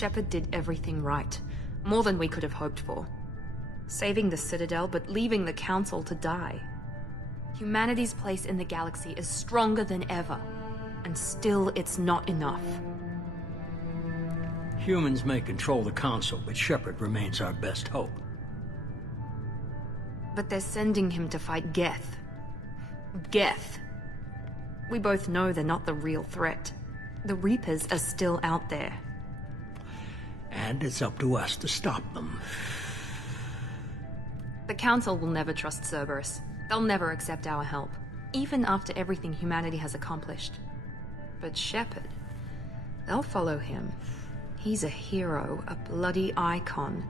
Shepard did everything right. More than we could have hoped for. Saving the Citadel, but leaving the Council to die. Humanity's place in the galaxy is stronger than ever. And still, it's not enough. Humans may control the Council, but Shepard remains our best hope. But they're sending him to fight Geth. Geth. We both know they're not the real threat. The Reapers are still out there. And it's up to us to stop them. The Council will never trust Cerberus. They'll never accept our help, even after everything humanity has accomplished. But Shepard, they'll follow him. He's a hero, a bloody icon.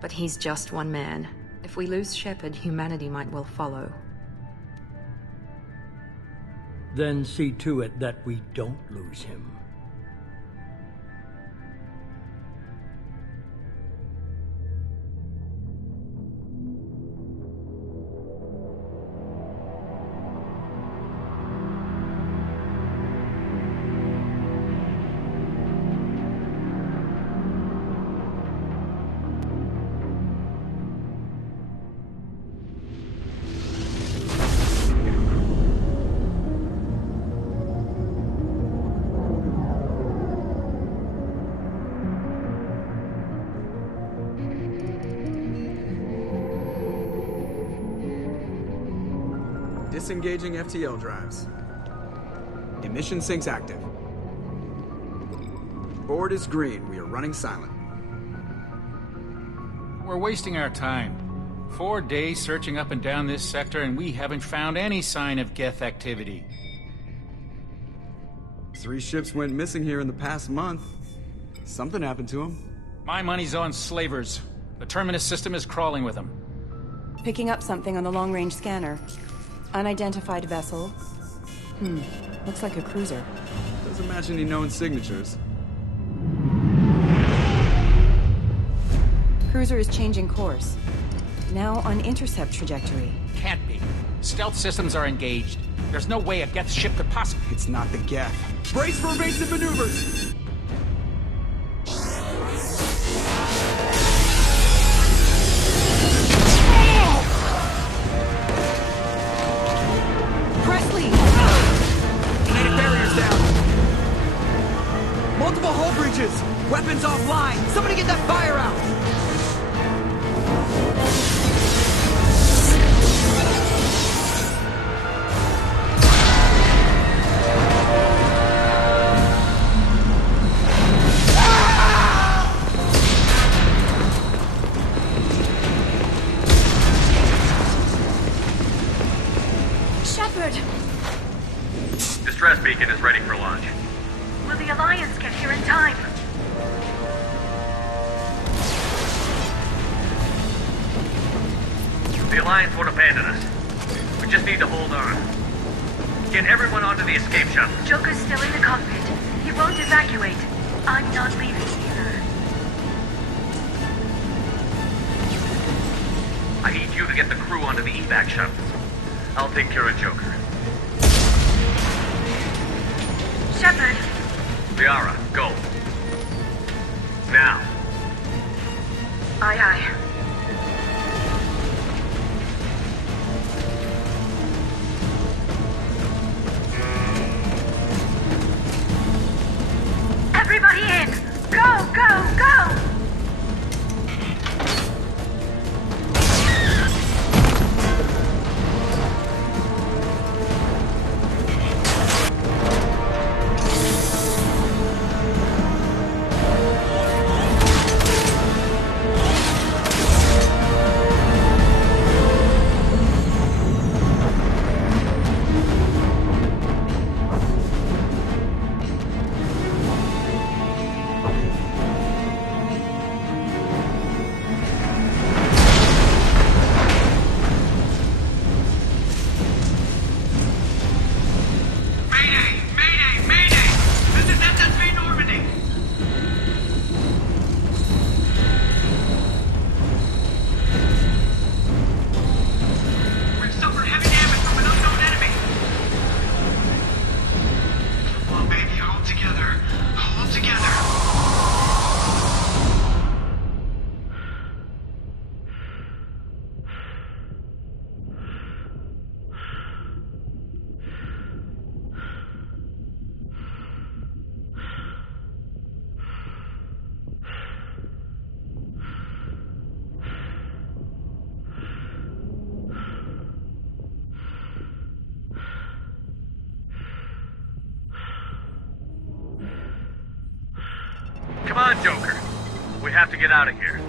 But he's just one man. If we lose Shepard, humanity might well follow. Then see to it that we don't lose him. Disengaging FTL drives. Emission sinks active. Board is green. We are running silent. We're wasting our time. 4 days searching up and down this sector, and we haven't found any sign of Geth activity. 3 ships went missing here in the past month. Something happened to them. My money's on slavers. The Terminus system is crawling with them. Picking up something on the long-range scanner. Unidentified vessel. Looks like a cruiser. Doesn't match any known signatures. Cruiser is changing course. Now on intercept trajectory. Can't be. Stealth systems are engaged. There's no way a Geth ship could possibly... It's not the Geth. Brace for evasive maneuvers! Multiple hull breaches! Weapons offline! Somebody get that fire out! Shepard! Distress beacon is ready for launch. Will the Alliance get here in time? The Alliance won't abandon us. We just need to hold on. Get everyone onto the escape shuttle. Joker's still in the cockpit. He won't evacuate. I'm not leaving either. I need you to get the crew onto the evac shuttle. I'll take care of Joker. Shepard! Liara, go. Now. Aye, aye. Everybody in! Go, go, go! Joker. We have to get out of here.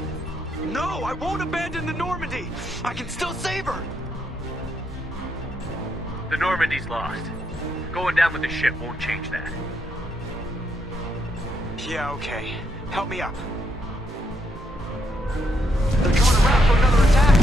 No, I won't abandon the Normandy! I can still save her! The Normandy's lost. Going down with the ship won't change that. Yeah, okay. Help me up. They're coming around for another attack!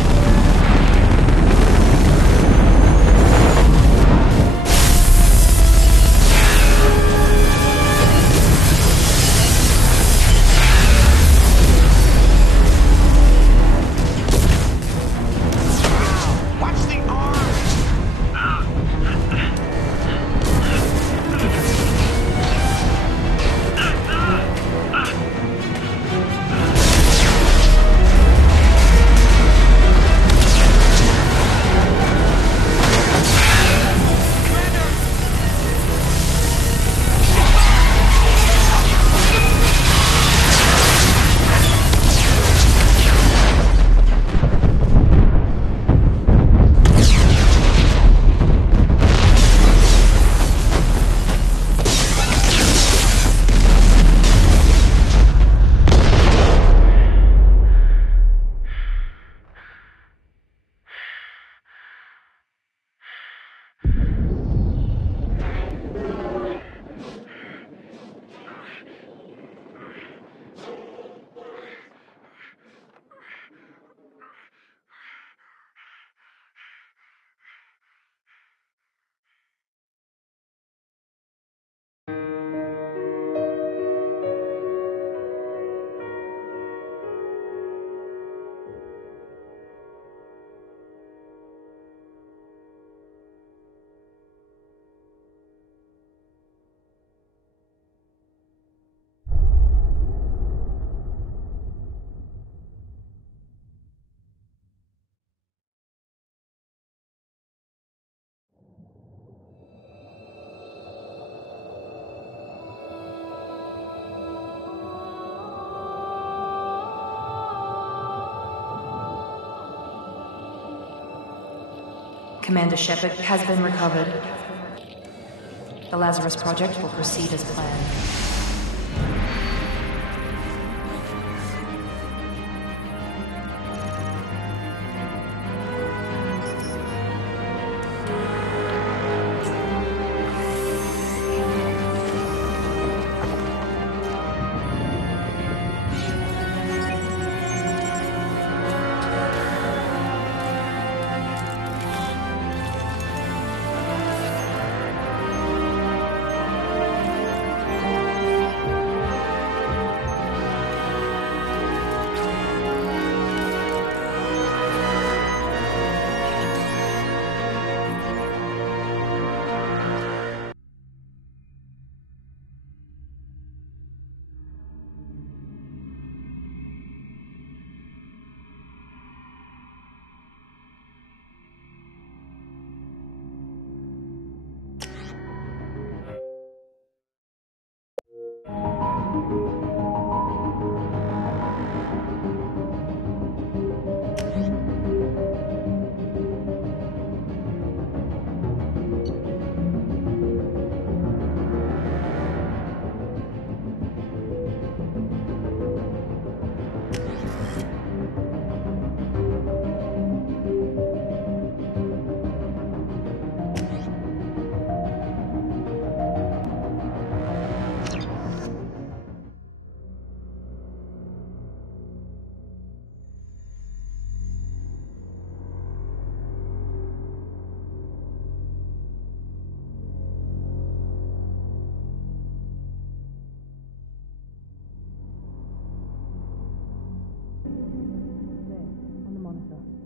Commander Shepard has been recovered. The Lazarus Project will proceed as planned.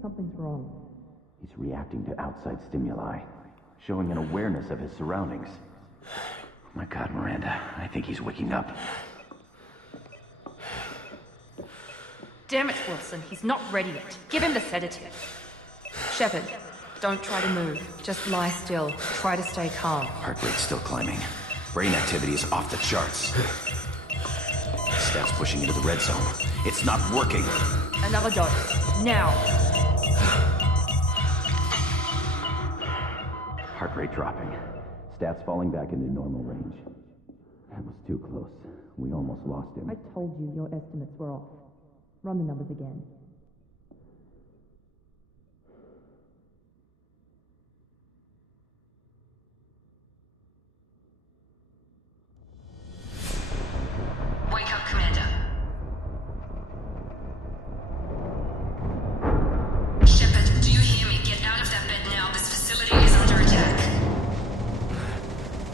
Something's wrong. He's reacting to outside stimuli, showing an awareness of his surroundings. Oh my God, Miranda, I think he's waking up. Damn it, Wilson, he's not ready yet. Give him the sedative. Shepard, don't try to move. Just lie still. Try to stay calm. Heart rate's still climbing. Brain activity is off the charts. Staff's pushing into the red zone. It's not working. Another dose. Now. Heart rate dropping. Stats falling back into normal range. That was too close. We almost lost him. I told you your estimates were off. Run the numbers again. Wake up, Commander. Shepard, do you hear me? Get out of that bed now. This facility is under attack.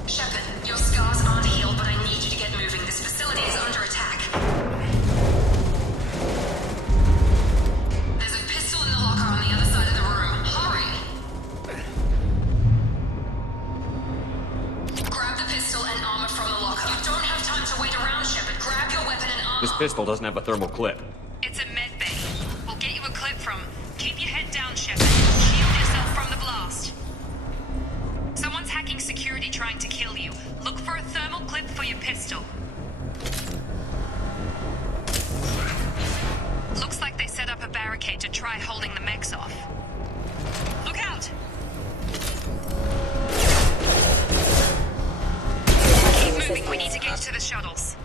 Shepard, your scars aren't healed, but I need you to get moving. This facility is under attack. There's a pistol in the locker on the other side of the room. Hurry! Grab the pistol and armor from the locker. You don't have time to wait around, Shepard. Grab your weapon and armor. This pistol doesn't have a thermal clip. It's a med bay. We'll get you a clip from. Keep your head down, Shepard. Shield yourself from the blast. Someone's hacking security trying to kill you. Look for a thermal clip for your pistol. Looks like they set up a barricade to try holding the mechs off. Look out! Keep moving, we need to get to the shuttles.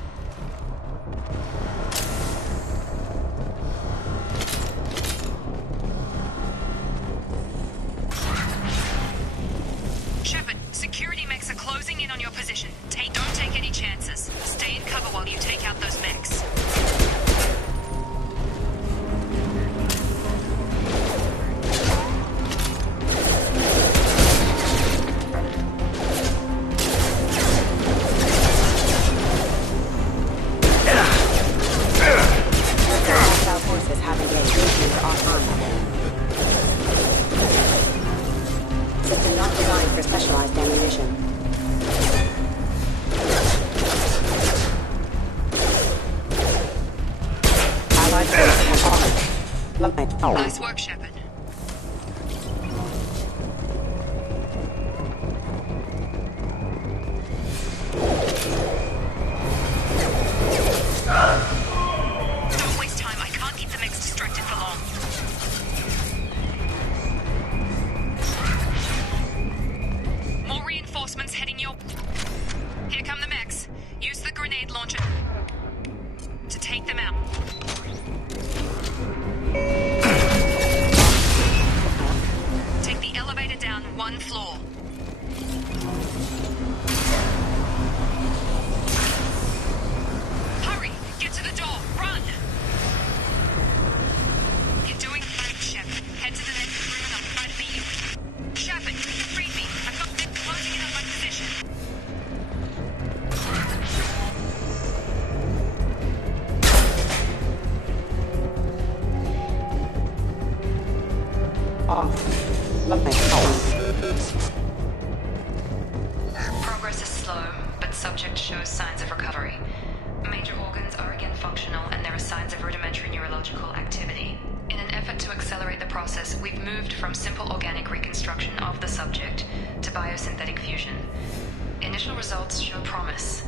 Shepard, security mechs are closing in on your position. Don't take any chances. Stay in cover while you take out those mechs. Hostile forces have engaged into autonomy. System not designed for specialized ammunition. Allied forces have armed. Nice work, Shepard. Don't waste time. I can't keep the mechs distracted for long. More reinforcements heading your... Here come the mechs. Use the grenade launcher to take them out. Take the elevator down one floor. Hurry! Get to the door! Run! You're doing fine, Shepard. Head to the next room and I'll try to beat you. Shepard, read me. I've got them closing in on my position. Progress is slow, but subject shows signs of recovery. Major organs are again functional, and there are signs of rudimentary neurological activity. In an effort to accelerate the process, we've moved from simple organic reconstruction of the subject to biosynthetic fusion. Initial results show promise.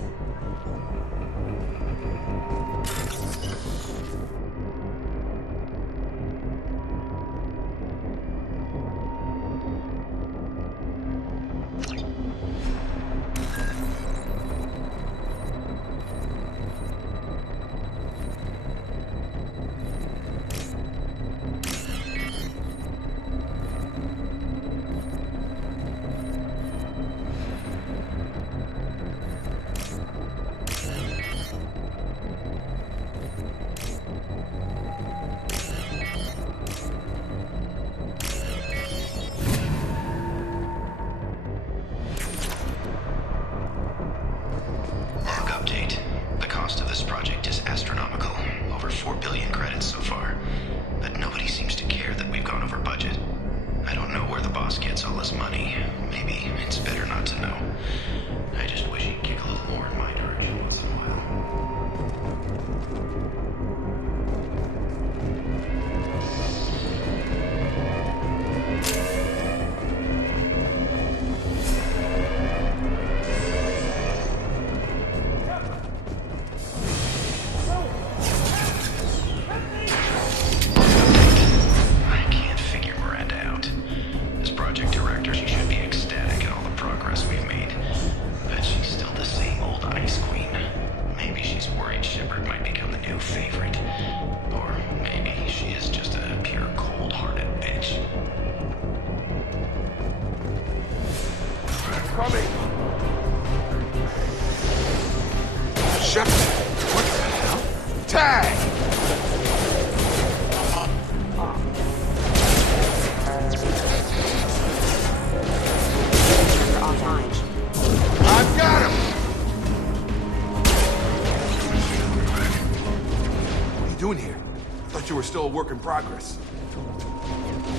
we're still a work in progress.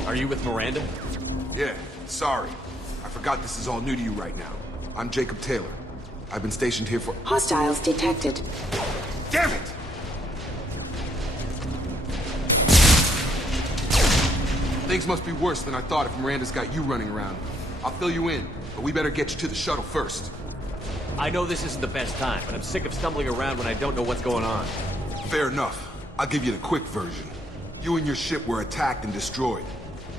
Are you with Miranda? Yeah, sorry. I forgot this is all new to you right now. I'm Jacob Taylor. I've been stationed here for— Hostiles detected. Damn it! Things must be worse than I thought if Miranda's got you running around. I'll fill you in, but we better get you to the shuttle first. I know this isn't the best time, but I'm sick of stumbling around when I don't know what's going on. Fair enough. I'll give you the quick version. You and your ship were attacked and destroyed.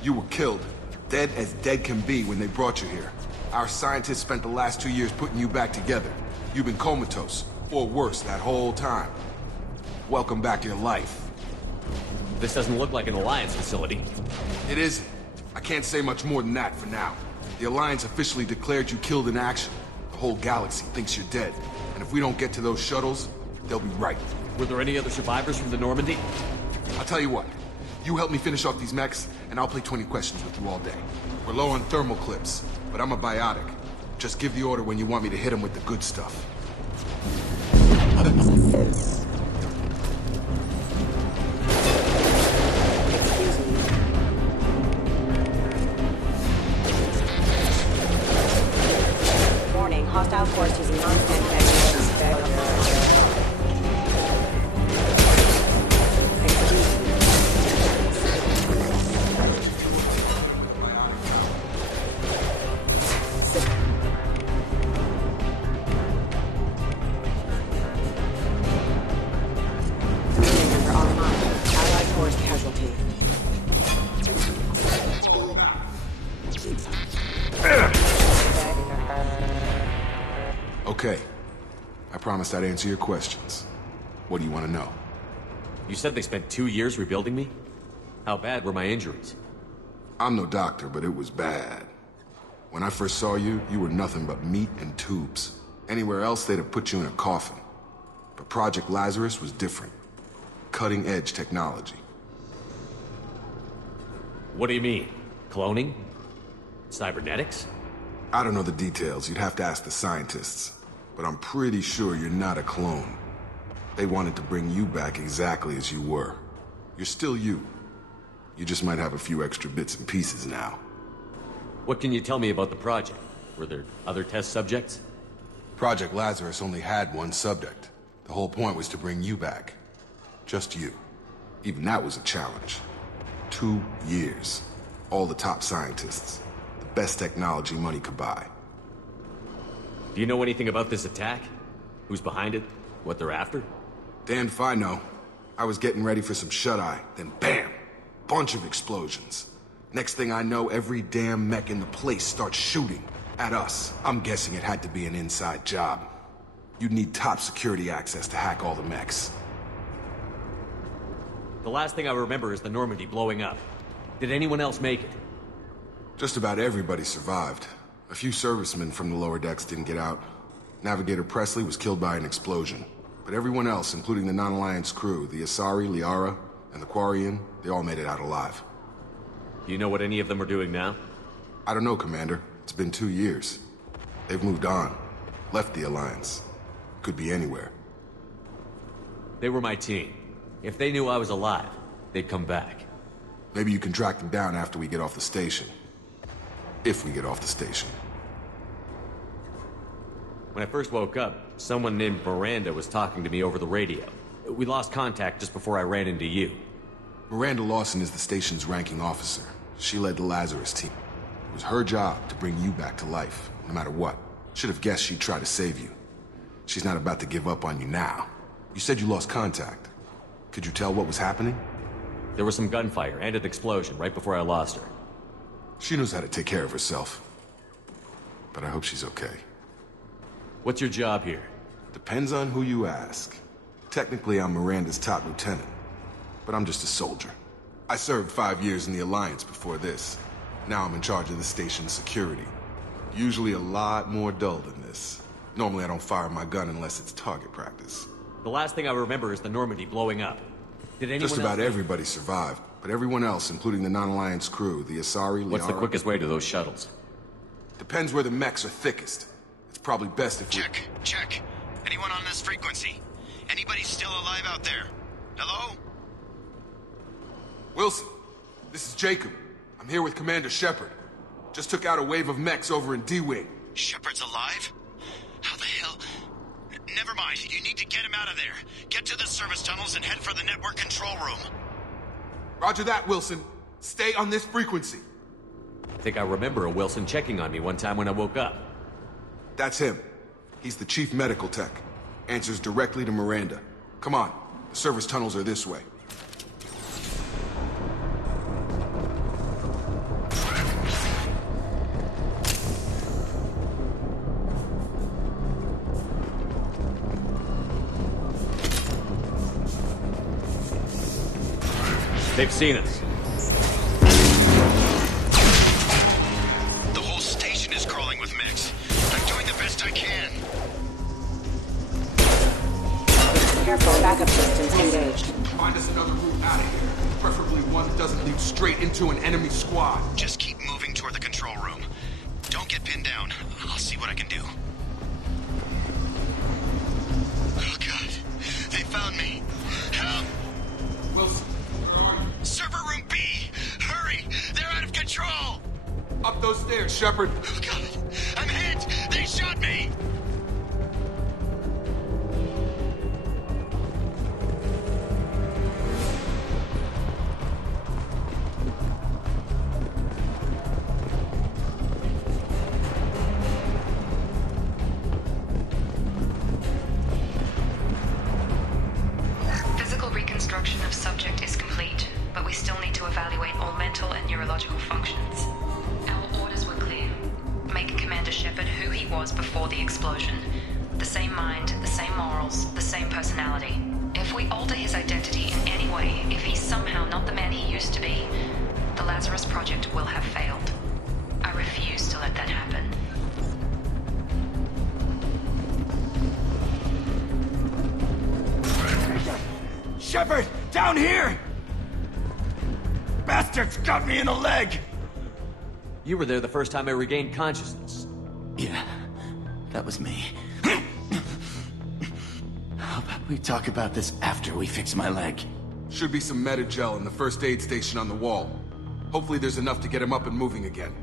You were killed. Dead as dead can be when they brought you here. Our scientists spent the last 2 years putting you back together. You've been comatose, or worse, that whole time. Welcome back to your life. This doesn't look like an Alliance facility. It isn't. I can't say much more than that for now. The Alliance officially declared you killed in action. The whole galaxy thinks you're dead. And if we don't get to those shuttles, they'll be right. Were there any other survivors from the Normandy? I'll tell you what. You help me finish off these mechs, and I'll play 20 questions with you all day. We're low on thermal clips, but I'm a biotic. Just give the order when you want me to hit them with the good stuff. Warning, hostile force using non-standard Okay. I promised I'd answer your questions. What do you want to know? You said they spent 2 years rebuilding me? How bad were my injuries? I'm no doctor, but it was bad. When I first saw you, you were nothing but meat and tubes. Anywhere else, they'd have put you in a coffin. But Project Lazarus was different. Cutting-edge technology. What do you mean? Cloning? Cybernetics? I don't know the details. You'd have to ask the scientists. But I'm pretty sure you're not a clone. They wanted to bring you back exactly as you were. You're still you. You just might have a few extra bits and pieces now. What can you tell me about the project? Were there other test subjects? Project Lazarus only had one subject. The whole point was to bring you back. Just you. Even that was a challenge. 2 years. All the top scientists. The best technology money could buy. Do you know anything about this attack? Who's behind it? What they're after? Damned if I know. I was getting ready for some shut-eye, then bam! Bunch of explosions. Next thing I know, every damn mech in the place starts shooting at us. I'm guessing it had to be an inside job. You'd need top security access to hack all the mechs. The last thing I remember is the Normandy blowing up. Did anyone else make it? Just about everybody survived. A few servicemen from the lower decks didn't get out. Navigator Presley was killed by an explosion. But everyone else, including the non-Alliance crew, the Asari, Liara, and the Quarian, they all made it out alive. Do you know what any of them are doing now? I don't know, Commander. It's been 2 years. They've moved on. Left the Alliance. Could be anywhere. They were my team. If they knew I was alive, they'd come back. Maybe you can track them down after we get off the station. If we get off the station. When I first woke up, someone named Miranda was talking to me over the radio. We lost contact just before I ran into you. Miranda Lawson is the station's ranking officer. She led the Lazarus team. It was her job to bring you back to life, no matter what. Should have guessed she'd try to save you. She's not about to give up on you now. You said you lost contact. Could you tell what was happening? There was some gunfire and an explosion right before I lost her. She knows how to take care of herself. But I hope she's okay. What's your job here? Depends on who you ask. Technically, I'm Miranda's top lieutenant. But I'm just a soldier. I served 5 years in the Alliance before this. Now I'm in charge of the station's security. Usually a lot more dull than this. Normally I don't fire my gun unless it's target practice. The last thing I remember is the Normandy blowing up. Did anyone Just about everybody survived, but everyone else, including the non-Alliance crew, the Asari, Liara... What's the quickest way to those shuttles? Depends where the mechs are thickest. It's probably best if we... Check. Anyone on this frequency? Anybody still alive out there? Hello? Wilson, this is Jacob. I'm here with Commander Shepard. Just took out a wave of mechs over in D-Wing. Shepard's alive? How the hell? Never mind. You need to get him out of there. Get to the service tunnels and head for the network control room. Roger that, Wilson. Stay on this frequency. I think I remember a Wilson checking on me one time when I woke up. That's him. He's the chief medical tech. Answers directly to Miranda. Come on. The service tunnels are this way. They've seen us. The whole station is crawling with mechs. I'm doing the best I can. Careful, backup systems engaged. Find us another route out of here. Preferably one that doesn't lead straight into an enemy squad. Just keep moving toward the control room. Don't get pinned down. I'll see what I can do. Oh, God. They found me. Help! Wilson, where are you? Server room B! Hurry! They're out of control! Up those stairs, Shepard. Oh, God. I'm hit! They shot me! Physical reconstruction of subject is complete, but we still need to evaluate all mental and neurological functions. Our orders were clear. Make Commander Shepard who he was before the explosion. The same mind, the same morals, the same personality. If we alter his identity in any way, if he's somehow not the man he used to be, the Lazarus Project will have failed. I refuse to let that happen. Shepard! Down here! Bastards got me in the leg! You were there the first time I regained consciousness. Yeah, that was me. How about we talk about this after we fix my leg? Should be some Medi-gel in the first aid station on the wall. Hopefully there's enough to get him up and moving again.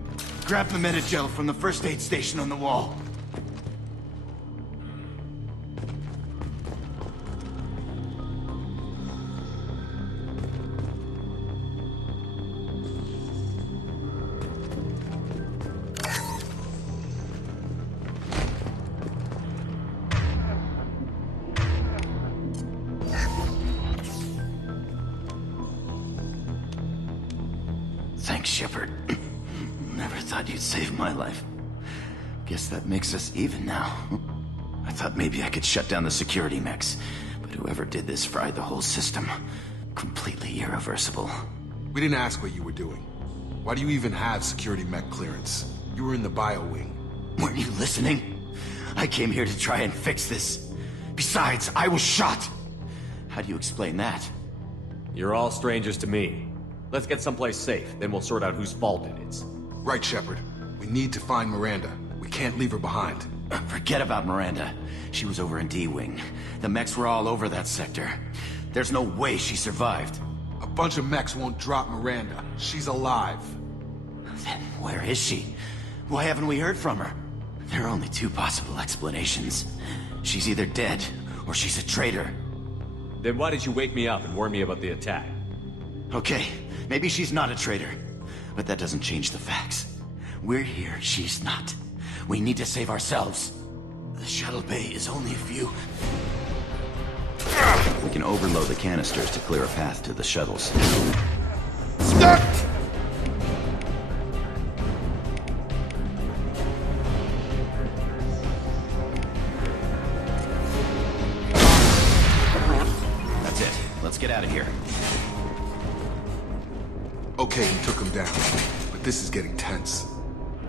Grab the Medi-gel from the first aid station on the wall. Thanks, Shepard. Never thought you'd save my life. Guess that makes us even now. I thought maybe I could shut down the security mechs, but whoever did this fried the whole system. Completely irreversible. We didn't ask what you were doing. Why do you even have security mech clearance? You were in the BioWing. Weren't you listening? I came here to try and fix this. Besides, I was shot. How do you explain that? You're all strangers to me. Let's get someplace safe, then we'll sort out whose fault it is. Right, Shepard. We need to find Miranda. We can't leave her behind. Forget about Miranda. She was over in D-Wing. The mechs were all over that sector. There's no way she survived. A bunch of mechs won't drop Miranda. She's alive. Then where is she? Why haven't we heard from her? There are only two possible explanations. She's either dead, or she's a traitor. Then why did you wake me up and warn me about the attack? Okay, maybe she's not a traitor. But that doesn't change the facts. We're here, she's not. We need to save ourselves. The shuttle bay is only a few... We can overload the canisters to clear a path to the shuttles. Stop! That's it. Let's get out of here. Okay, we took him down. But this is getting tense.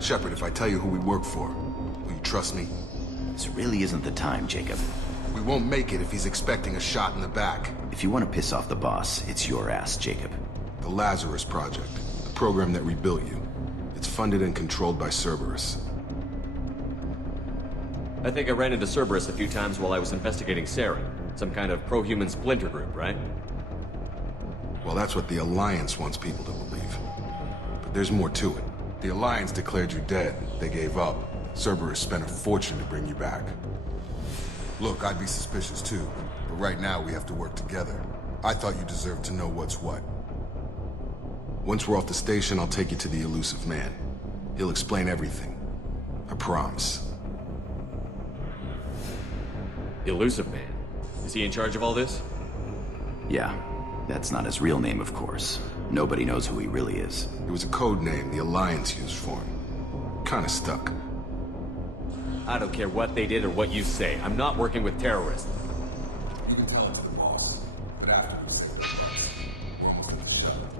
Shepard, if I tell you who we work for, will you trust me? This really isn't the time, Jacob. We won't make it if he's expecting a shot in the back. If you want to piss off the boss, it's your ass, Jacob. The Lazarus Project. The program that rebuilt you. It's funded and controlled by Cerberus. I think I ran into Cerberus a few times while I was investigating Sarah. Some kind of pro-human splinter group, right? Well, that's what the Alliance wants people to believe. But there's more to it. The Alliance declared you dead. They gave up. Cerberus spent a fortune to bring you back. Look, I'd be suspicious too, but right now we have to work together. I thought you deserved to know what's what. Once we're off the station, I'll take you to the elusive man. He'll explain everything. I promise. Elusive man? Is he in charge of all this? Yeah. That's not his real name, of course. Nobody knows who he really is. It was a code name the Alliance used for him. Kinda stuck. I don't care what they did or what you say. I'm not working with terrorists. You can tell it to the boss, but after we say the price, we're almost at the shutdown.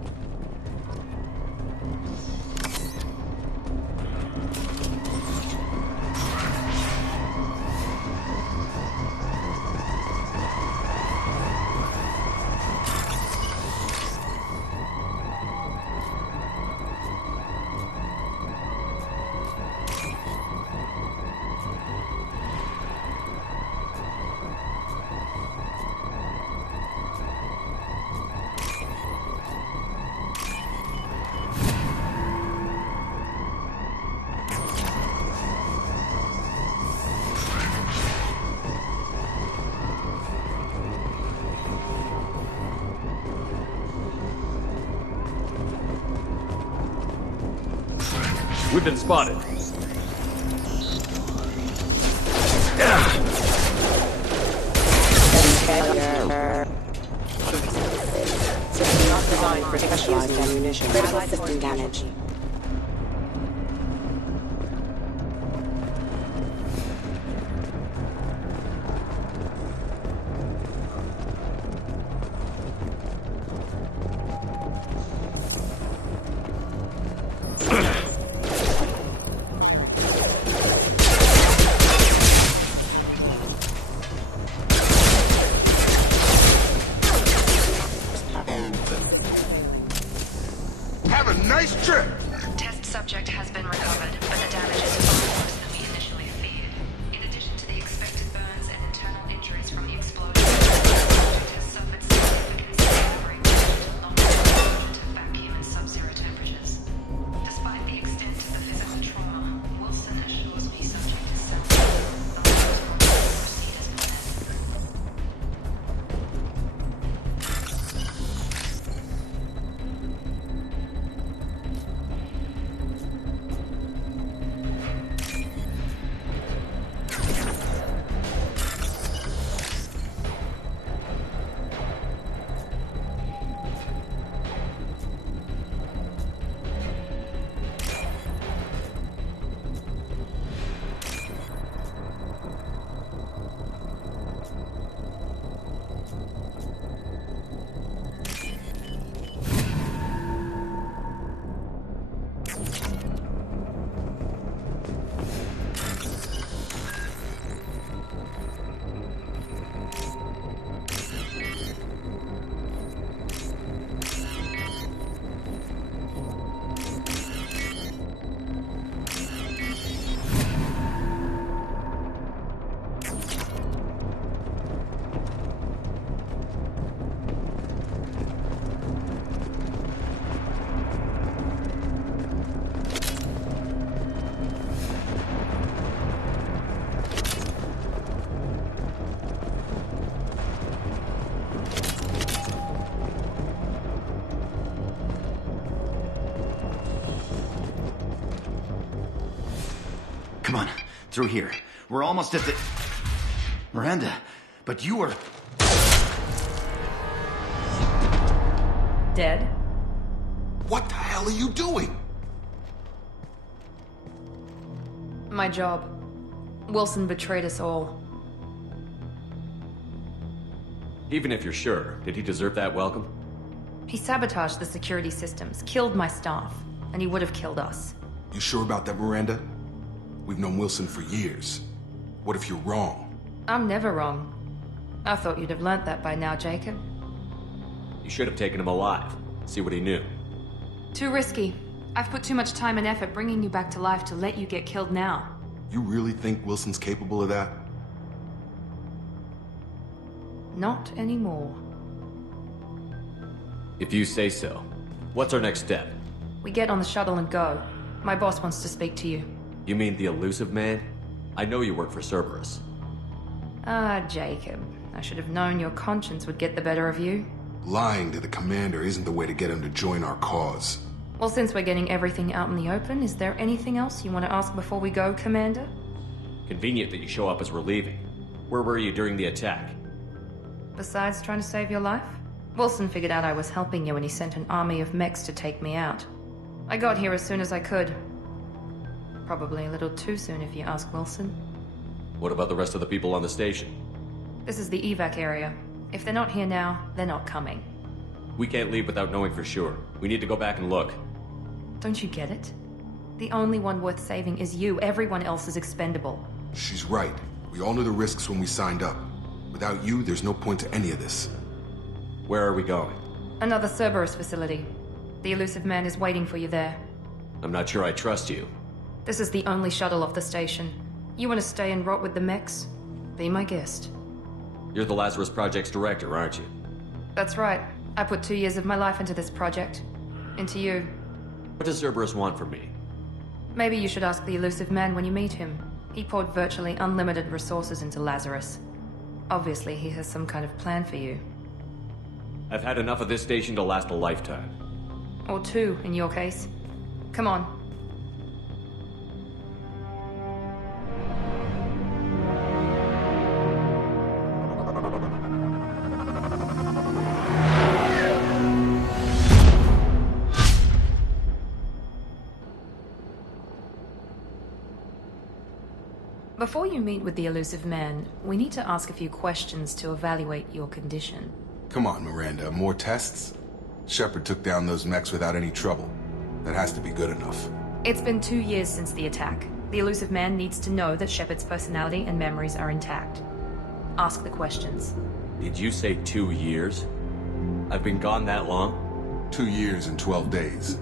We've been spotted. System not designed for specialized ammunition. Critical system damage. Have a nice trip! Test subject has been recovered, but the damage is far worse than we initially feared. In addition to the expected burns and internal injuries from the explosion, the subject has suffered significant recovery to non-cognitive vacuum and sub-zero temperatures. Despite the extent of the physical trauma, Wilson assures me subject is sound. Proceed as planned. Come on, through here. We're almost at the... Miranda, but you were... Dead? What the hell are you doing? My job. Wilson betrayed us all. Even if you're sure, did he deserve that welcome? He sabotaged the security systems, killed my staff, and he would have killed us. You sure about that, Miranda? We've known Wilson for years. What if you're wrong? I'm never wrong. I thought you'd have learnt that by now, Jacob. You should have taken him alive. See what he knew. Too risky. I've put too much time and effort bringing you back to life to let you get killed now. You really think Wilson's capable of that? Not anymore. If you say so. What's our next step? We get on the shuttle and go. My boss wants to speak to you. You mean the elusive man? I know you work for Cerberus. Ah, Jacob. I should have known your conscience would get the better of you. Lying to the commander isn't the way to get him to join our cause. Well, since we're getting everything out in the open, is there anything else you want to ask before we go, Commander? Convenient that you show up as we're leaving. Where were you during the attack? Besides trying to save your life? Wilson figured out I was helping you and he sent an army of mechs to take me out. I got here as soon as I could. Probably a little too soon if you ask Wilson. What about the rest of the people on the station? This is the evac area. If they're not here now, they're not coming. We can't leave without knowing for sure. We need to go back and look. Don't you get it? The only one worth saving is you. Everyone else is expendable. She's right. We all knew the risks when we signed up. Without you, there's no point to any of this. Where are we going? Another Cerberus facility. The elusive man is waiting for you there. I'm not sure I trust you. This is the only shuttle off the station. You want to stay and rot with the mechs? Be my guest. You're the Lazarus Project's director, aren't you? That's right. I put 2 years of my life into this project. Into you. What does Cerberus want from me? Maybe you should ask the elusive man when you meet him. He poured virtually unlimited resources into Lazarus. Obviously, he has some kind of plan for you. I've had enough of this station to last a lifetime. Or 2, in your case. Come on. Before you meet with the elusive man, we need to ask a few questions to evaluate your condition. Come on, Miranda, more tests? Shepard took down those mechs without any trouble. That has to be good enough. It's been 2 years since the attack. The elusive man needs to know that Shepard's personality and memories are intact. Ask the questions. Did you say 2 years? I've been gone that long? 2 years and 12 days.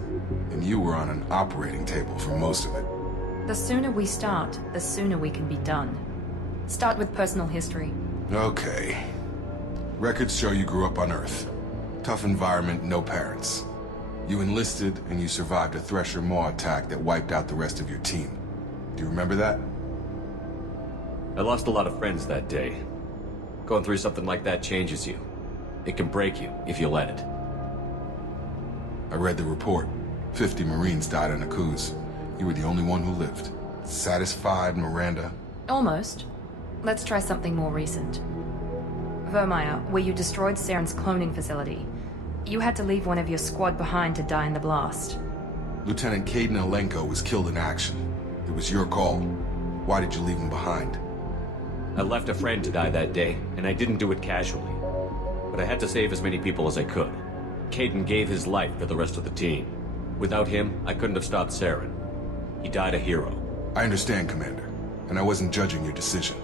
And you were on an operating table for most of it. The sooner we start, the sooner we can be done. Start with personal history. Okay. Records show you grew up on Earth. Tough environment, no parents. You enlisted, and you survived a Thresher Maw attack that wiped out the rest of your team. Do you remember that? I lost a lot of friends that day. Going through something like that changes you. It can break you, if you let it. I read the report. 50 Marines died in a cruise. You were the only one who lived. Satisfied, Miranda? Almost. Let's try something more recent. Vermeer, where you destroyed Saren's cloning facility. You had to leave one of your squad behind to die in the blast. Lieutenant Caden Alenko was killed in action. It was your call. Why did you leave him behind? I left a friend to die that day, and I didn't do it casually. But I had to save as many people as I could. Caden gave his life for the rest of the team. Without him, I couldn't have stopped Saren. He died a hero. I understand, Commander. And I wasn't judging your decision.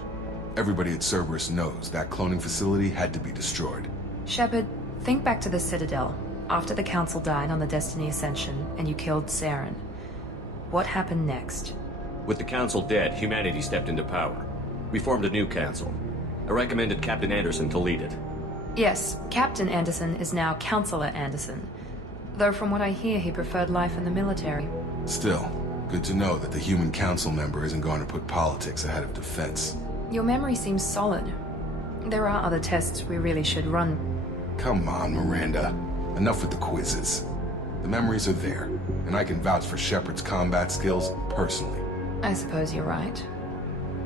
Everybody at Cerberus knows that cloning facility had to be destroyed. Shepard, think back to the Citadel, after the Council died on the Destiny Ascension, and you killed Saren. What happened next? With the Council dead, humanity stepped into power. We formed a new Council. I recommended Captain Anderson to lead it. Yes, Captain Anderson is now Counselor Anderson. Though from what I hear, he preferred life in the military. Still, good to know that the human council member isn't going to put politics ahead of defense. Your memory seems solid. There are other tests we really should run. Come on, Miranda. Enough with the quizzes. The memories are there, and I can vouch for Shepard's combat skills personally. I suppose you're right.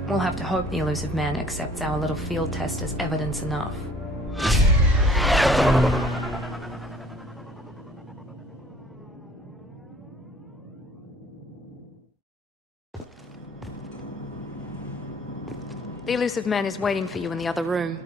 We'll have to hope the elusive man accepts our little field test as evidence enough. The elusive man is waiting for you in the other room.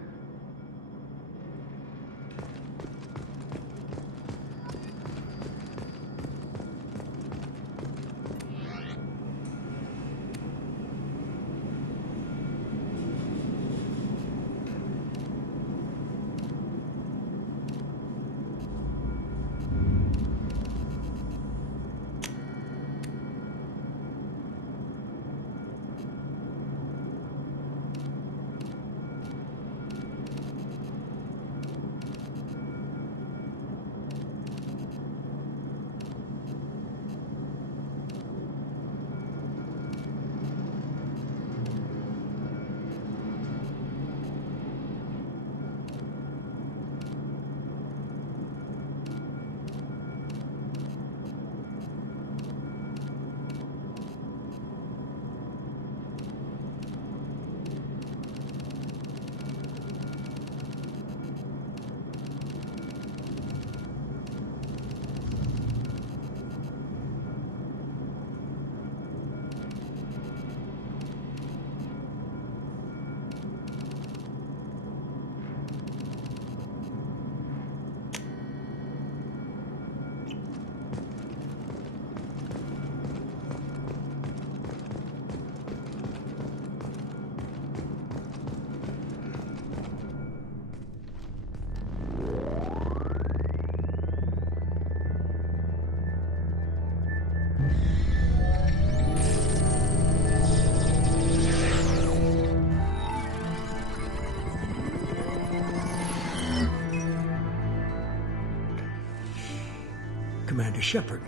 Commander Shepard.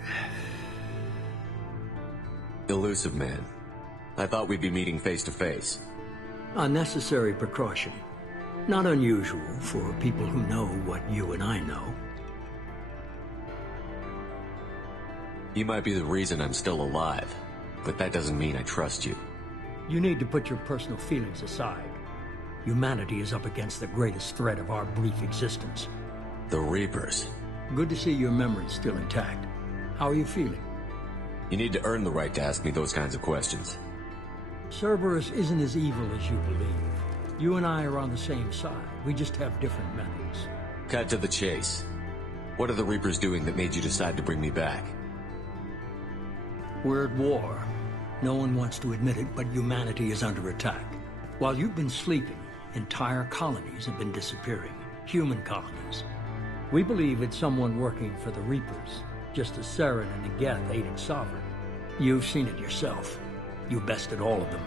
Elusive man. I thought we'd be meeting face to face. A necessary precaution. Not unusual for people who know what you and I know. You might be the reason I'm still alive, but that doesn't mean I trust you. You need to put your personal feelings aside. Humanity is up against the greatest threat of our brief existence. The Reapers. Good to see your memory's still intact. How are you feeling? You need to earn the right to ask me those kinds of questions. Cerberus isn't as evil as you believe. You and I are on the same side. We just have different methods. Cut to the chase. What are the Reapers doing that made you decide to bring me back? We're at war. No one wants to admit it, but humanity is under attack. While you've been sleeping, entire colonies have been disappearing. Human colonies. We believe it's someone working for the Reapers, just as Saren and Geth aided Sovereign. You've seen it yourself. You bested all of them.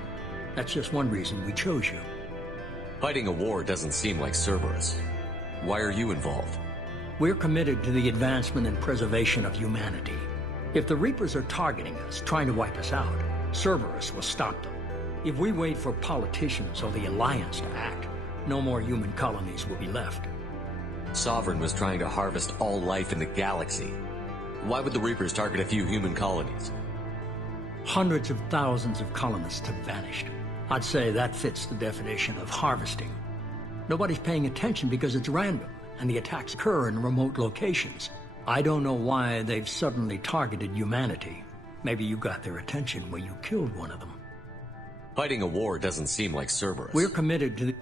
That's just one reason we chose you. Fighting a war doesn't seem like Cerberus. Why are you involved? We're committed to the advancement and preservation of humanity. If the Reapers are targeting us, trying to wipe us out, Cerberus will stop them. If we wait for politicians or the Alliance to act, no more human colonies will be left. Sovereign was trying to harvest all life in the galaxy. Why would the Reapers target a few human colonies? Hundreds of thousands of colonists have vanished. I'd say that fits the definition of harvesting. Nobody's paying attention because it's random, and the attacks occur in remote locations. I don't know why they've suddenly targeted humanity. Maybe you got their attention when you killed one of them. Fighting a war doesn't seem like Cerberus. We're committed to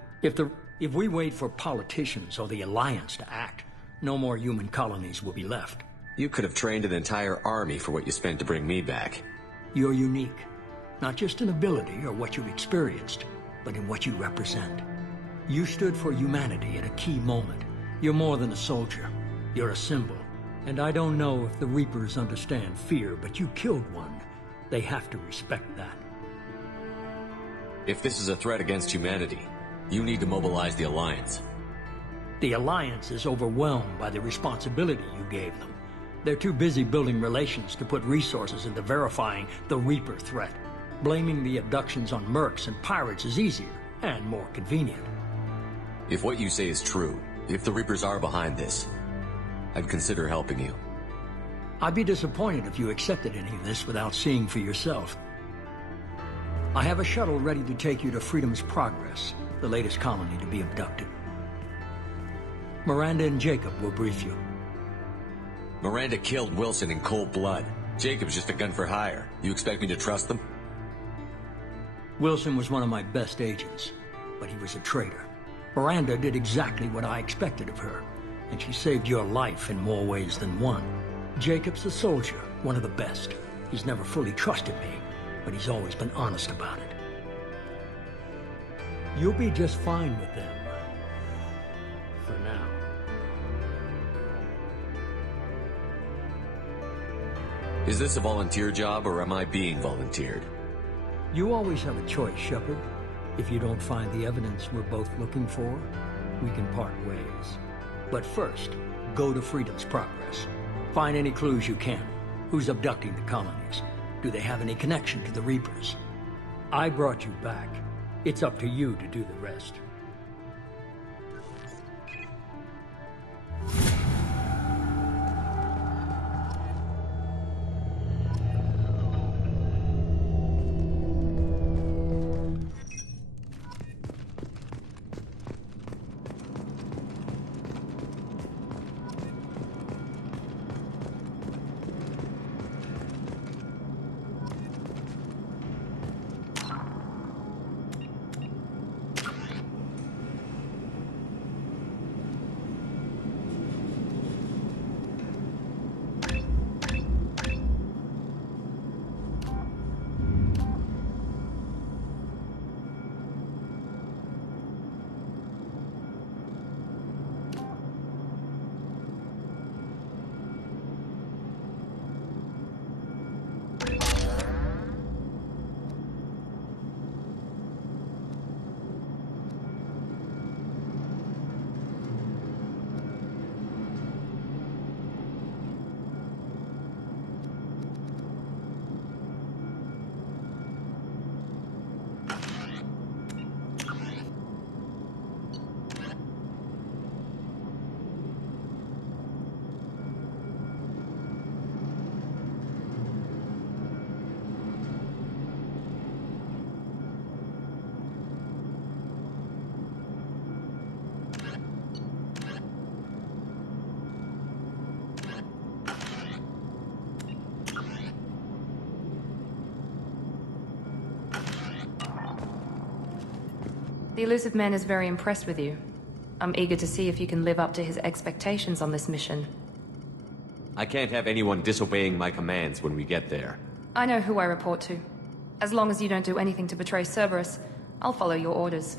if we wait for politicians or the Alliance to act, no more human colonies will be left. You could have trained an entire army for what you spent to bring me back. You're unique. Not just in ability or what you've experienced, but in what you represent. You stood for humanity at a key moment. You're more than a soldier. You're a symbol. And I don't know if the Reapers understand fear, but you killed one. They have to respect that. If this is a threat against humanity, you need to mobilize the Alliance. The Alliance is overwhelmed by the responsibility you gave them. They're too busy building relations to put resources into verifying the Reaper threat. Blaming the abductions on mercs and pirates is easier and more convenient. If what you say is true, if the Reapers are behind this, I'd consider helping you. I'd be disappointed if you accepted any of this without seeing for yourself. I have a shuttle ready to take you to Freedom's Progress, the latest colony to be abducted. Miranda and Jacob will brief you. Miranda killed Wilson in cold blood. Jacob's just a gun for hire. You expect me to trust them? Wilson was one of my best agents, but he was a traitor. Miranda did exactly what I expected of her, and she saved your life in more ways than one. Jacob's a soldier, one of the best. He's never fully trusted me, but he's always been honest about it. You'll be just fine with them. For now. Is this a volunteer job, or am I being volunteered? You always have a choice, Shepard. If you don't find the evidence we're both looking for, we can part ways. But first, go to Freedom's Progress. Find any clues you can. Who's abducting the colonies? Do they have any connection to the Reapers? I brought you back. It's up to you to do the rest. The elusive man is very impressed with you. I'm eager to see if you can live up to his expectations on this mission. I can't have anyone disobeying my commands when we get there. I know who I report to. As long as you don't do anything to betray Cerberus, I'll follow your orders.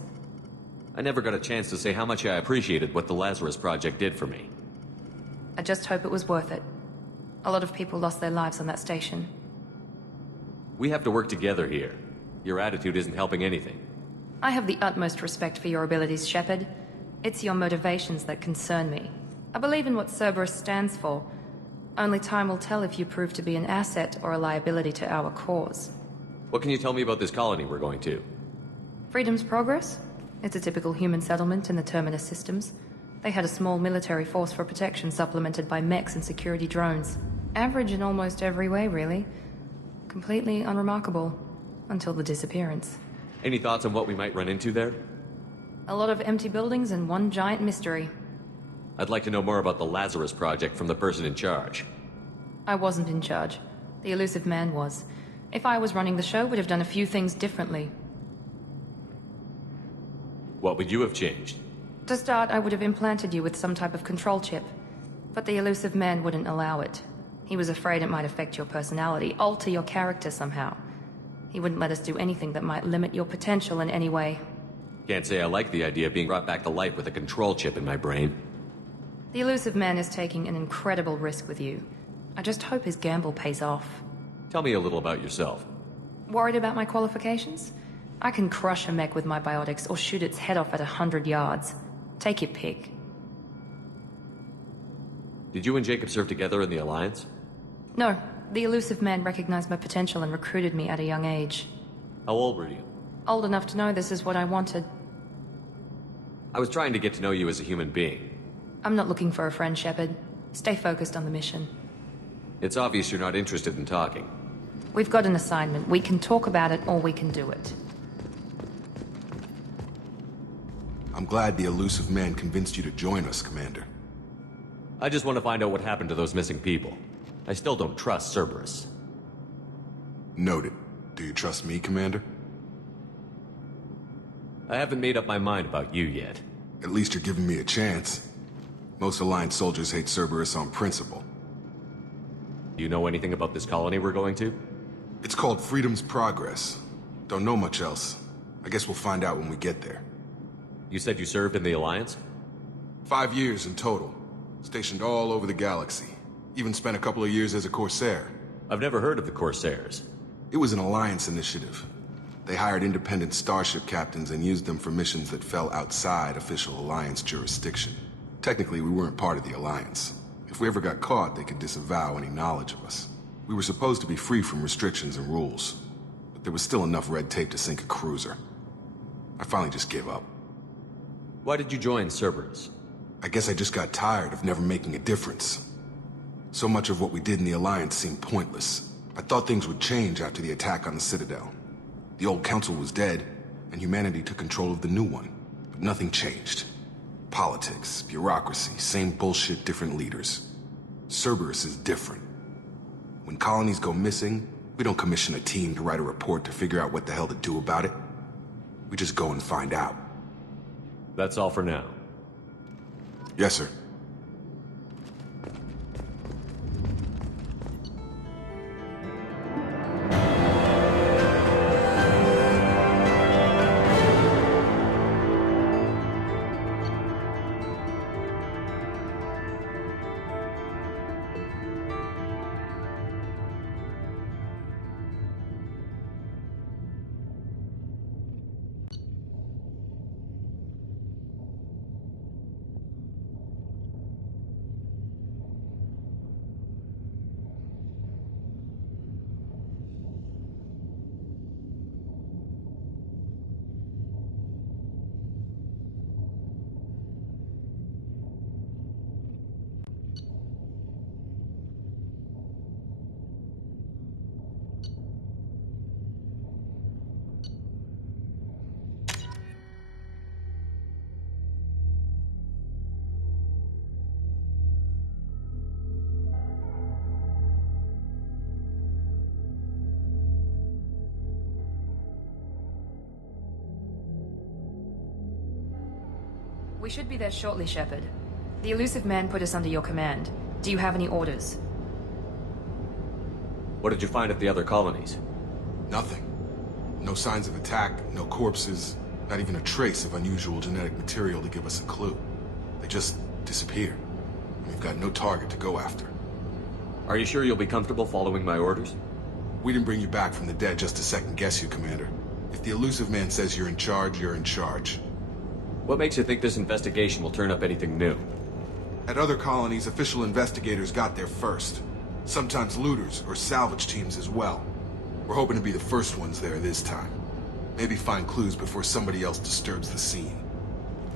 I never got a chance to say how much I appreciated what the Lazarus Project did for me. I just hope it was worth it. A lot of people lost their lives on that station. We have to work together here. Your attitude isn't helping anything. I have the utmost respect for your abilities, Shepard. It's your motivations that concern me. I believe in what Cerberus stands for. Only time will tell if you prove to be an asset or a liability to our cause. What can you tell me about this colony we're going to? Freedom's Progress? It's a typical human settlement in the Terminus systems. They had a small military force for protection supplemented by mechs and security drones. Average in almost every way, really. Completely unremarkable. Until the disappearance. Any thoughts on what we might run into there? A lot of empty buildings and one giant mystery. I'd like to know more about the Lazarus Project from the person in charge. I wasn't in charge. The elusive man was. If I was running the show, would have done a few things differently. What would you have changed? To start, I would have implanted you with some type of control chip. But the elusive man wouldn't allow it. He was afraid it might affect your personality, alter your character somehow. He wouldn't let us do anything that might limit your potential in any way. Can't say I like the idea of being brought back to life with a control chip in my brain. The elusive man is taking an incredible risk with you. I just hope his gamble pays off. Tell me a little about yourself. Worried about my qualifications? I can crush a mech with my biotics or shoot its head off at 100 yards. Take your pick. Did you and Jacob serve together in the Alliance? No. The elusive man recognized my potential and recruited me at a young age. How old were you? Old enough to know this is what I wanted. I was trying to get to know you as a human being. I'm not looking for a friend, Shepard. Stay focused on the mission. It's obvious you're not interested in talking. We've got an assignment. We can talk about it or we can do it. I'm glad the elusive man convinced you to join us, Commander. I just want to find out what happened to those missing people. I still don't trust Cerberus. Noted. Do you trust me, Commander? I haven't made up my mind about you yet. At least you're giving me a chance. Most Alliance soldiers hate Cerberus on principle. Do you know anything about this colony we're going to? It's called Freedom's Progress. Don't know much else. I guess we'll find out when we get there. You said you served in the Alliance? 5 years in total. Stationed all over the galaxy. Even spent a couple of years as a Corsair. I've never heard of the Corsairs. It was an Alliance initiative. They hired independent starship captains and used them for missions that fell outside official Alliance jurisdiction. Technically, we weren't part of the Alliance. If we ever got caught, they could disavow any knowledge of us. We were supposed to be free from restrictions and rules, but there was still enough red tape to sink a cruiser. I finally just gave up. Why did you join Cerberus? I guess I just got tired of never making a difference. So much of what we did in the Alliance seemed pointless. I thought things would change after the attack on the Citadel. The old council was dead, and humanity took control of the new one. But nothing changed. Politics, bureaucracy, same bullshit, different leaders. Cerberus is different. When colonies go missing, we don't commission a team to write a report to figure out what the hell to do about it. We just go and find out. That's all for now. Yes, sir. We should be there shortly, Shepard. The elusive man put us under your command. Do you have any orders? What did you find at the other colonies? Nothing. No signs of attack, no corpses, not even a trace of unusual genetic material to give us a clue. They just disappeared. We've got no target to go after. Are you sure you'll be comfortable following my orders? We didn't bring you back from the dead just to second guess you, Commander. If the elusive man says you're in charge, you're in charge. What makes you think this investigation will turn up anything new? At other colonies, official investigators got there first. Sometimes looters or salvage teams as well. We're hoping to be the first ones there this time. Maybe find clues before somebody else disturbs the scene.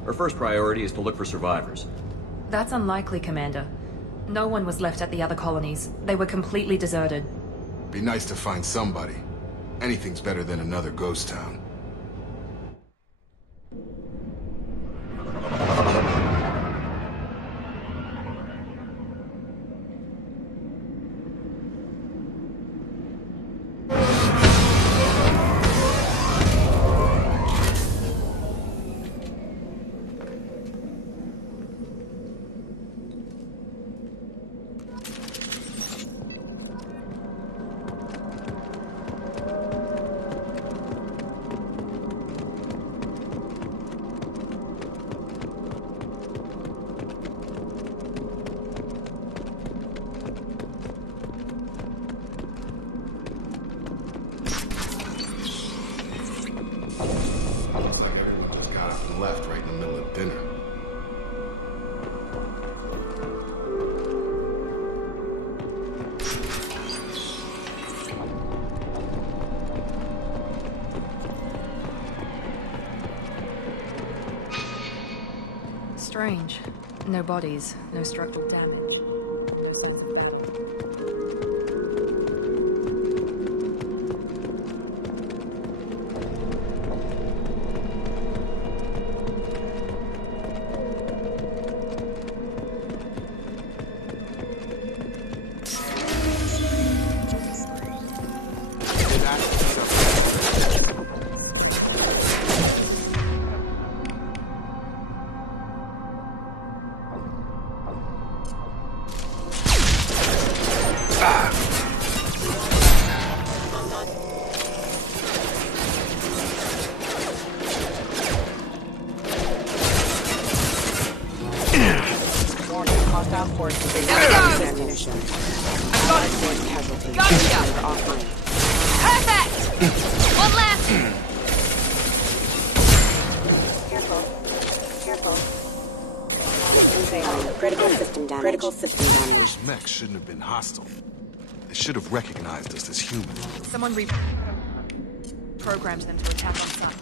Our first priority is to look for survivors. That's unlikely, Commander. No one was left at the other colonies. They were completely deserted. Be nice to find somebody. Anything's better than another ghost town. Strange. No bodies, no structural damage. Those mechs shouldn't have been hostile. They should have recognized us as human. Someone programmed them to attack on sight.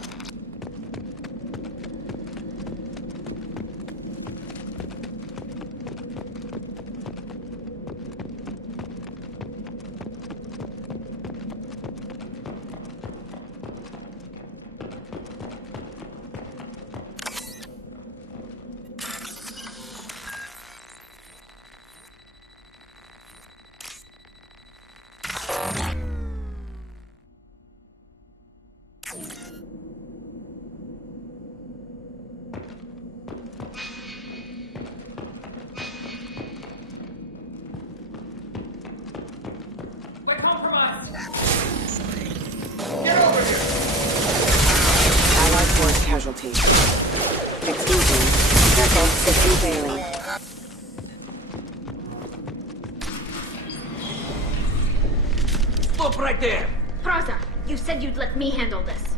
Stop right there! Praza, you said you'd let me handle this.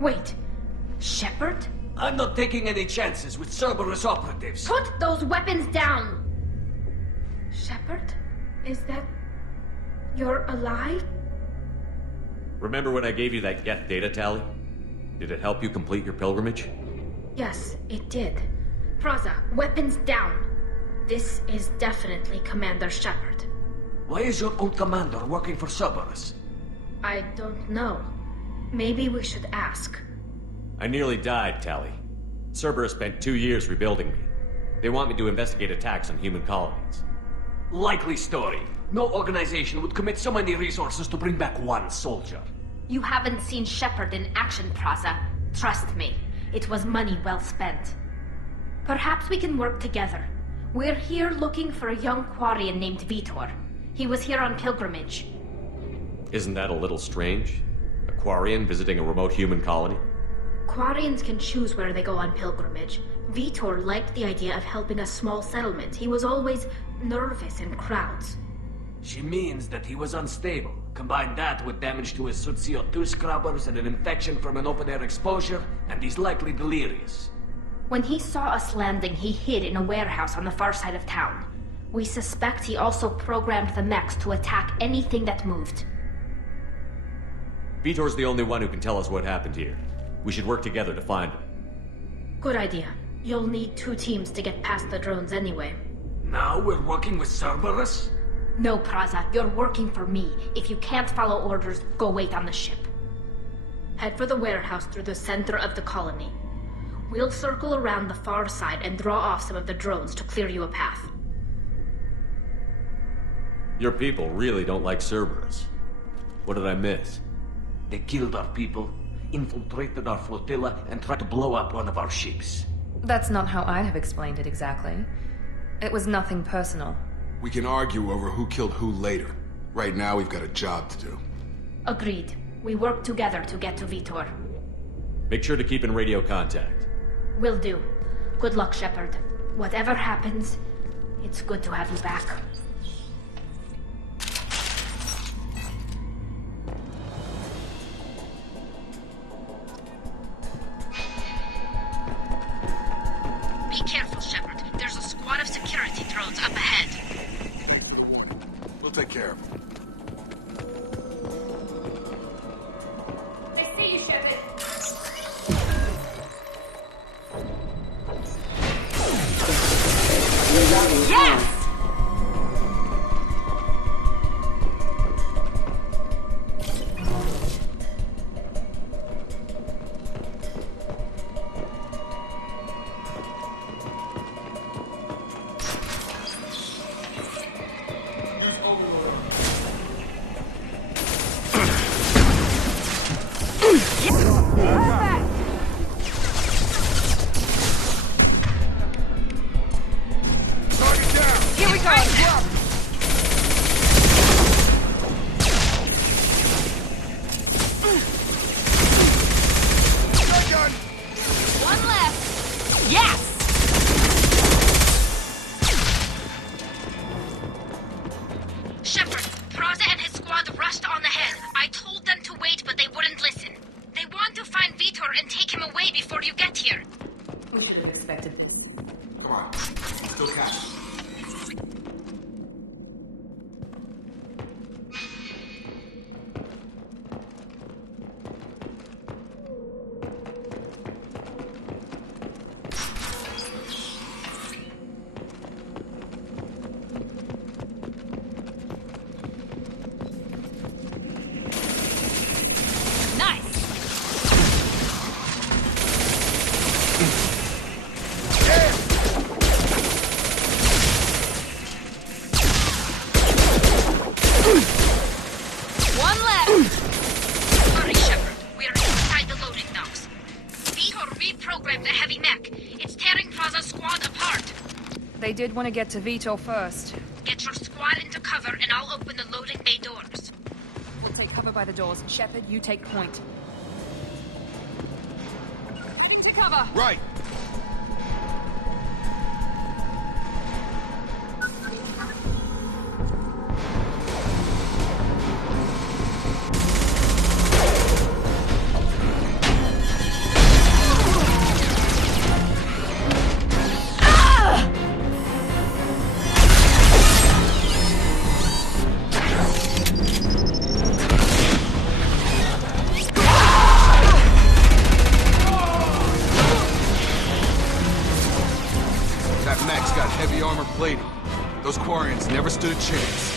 Wait, Shepard? I'm not taking any chances with Cerberus operatives. Put those weapons down! Shepard? Is that... you're alive? Remember when I gave you that Geth data tally? Did it help you complete your pilgrimage? Yes, it did. Praza, weapons down. This is definitely Commander Shepard. Why is your old commander working for Cerberus? I don't know. Maybe we should ask. I nearly died, Tally. Cerberus spent 2 years rebuilding me. They want me to investigate attacks on human colonies. Likely story. No organization would commit so many resources to bring back one soldier. You haven't seen Shepard in action, Praza. Trust me, it was money well spent. Perhaps we can work together. We're here looking for a young Quarian named Vitor. He was here on pilgrimage. Isn't that a little strange? A Quarian visiting a remote human colony? Quarians can choose where they go on pilgrimage. Vitor liked the idea of helping a small settlement. He was always nervous in crowds. She means that he was unstable. Combine that with damage to his CO2 scrubbers and an infection from an open-air exposure, and he's likely delirious. When he saw us landing, he hid in a warehouse on the far side of town. We suspect he also programmed the mechs to attack anything that moved. Vitor's the only one who can tell us what happened here. We should work together to find him. Good idea. You'll need 2 teams to get past the drones anyway. Now we're working with Cerberus? No, Praza, you're working for me. If you can't follow orders, go wait on the ship. Head for the warehouse through the center of the colony. We'll circle around the far side and draw off some of the drones to clear you a path. Your people really don't like Cerberus. What did I miss? They killed our people, infiltrated our flotilla, and tried to blow up one of our ships. That's not how I'd have explained it exactly. It was nothing personal. We can argue over who killed who later. Right now, we've got a job to do. Agreed. We work together to get to Vitor. Make sure to keep in radio contact. Will do. Good luck, Shepard. Whatever happens, it's good to have you back. Be careful, Shepard. There's a squad of security drones up ahead. We'll take care of them. They see you, Shepard. Yes! They did want to get to Vitor first. Get your squad into cover and I'll open the loading bay doors. We'll take cover by the doors. Shepard, you take point. To cover! Right! Those Quarians never stood a chance.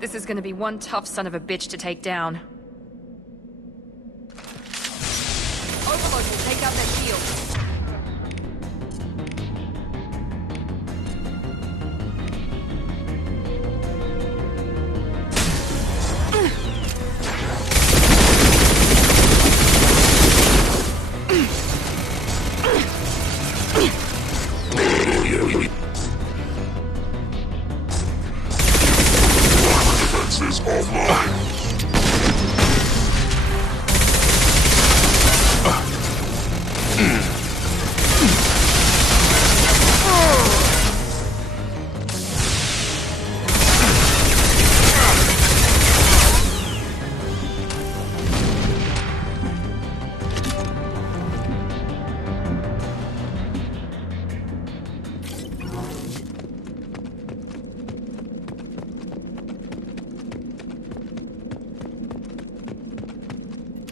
This is gonna be one tough son of a bitch to take down. Overload will take out their shields.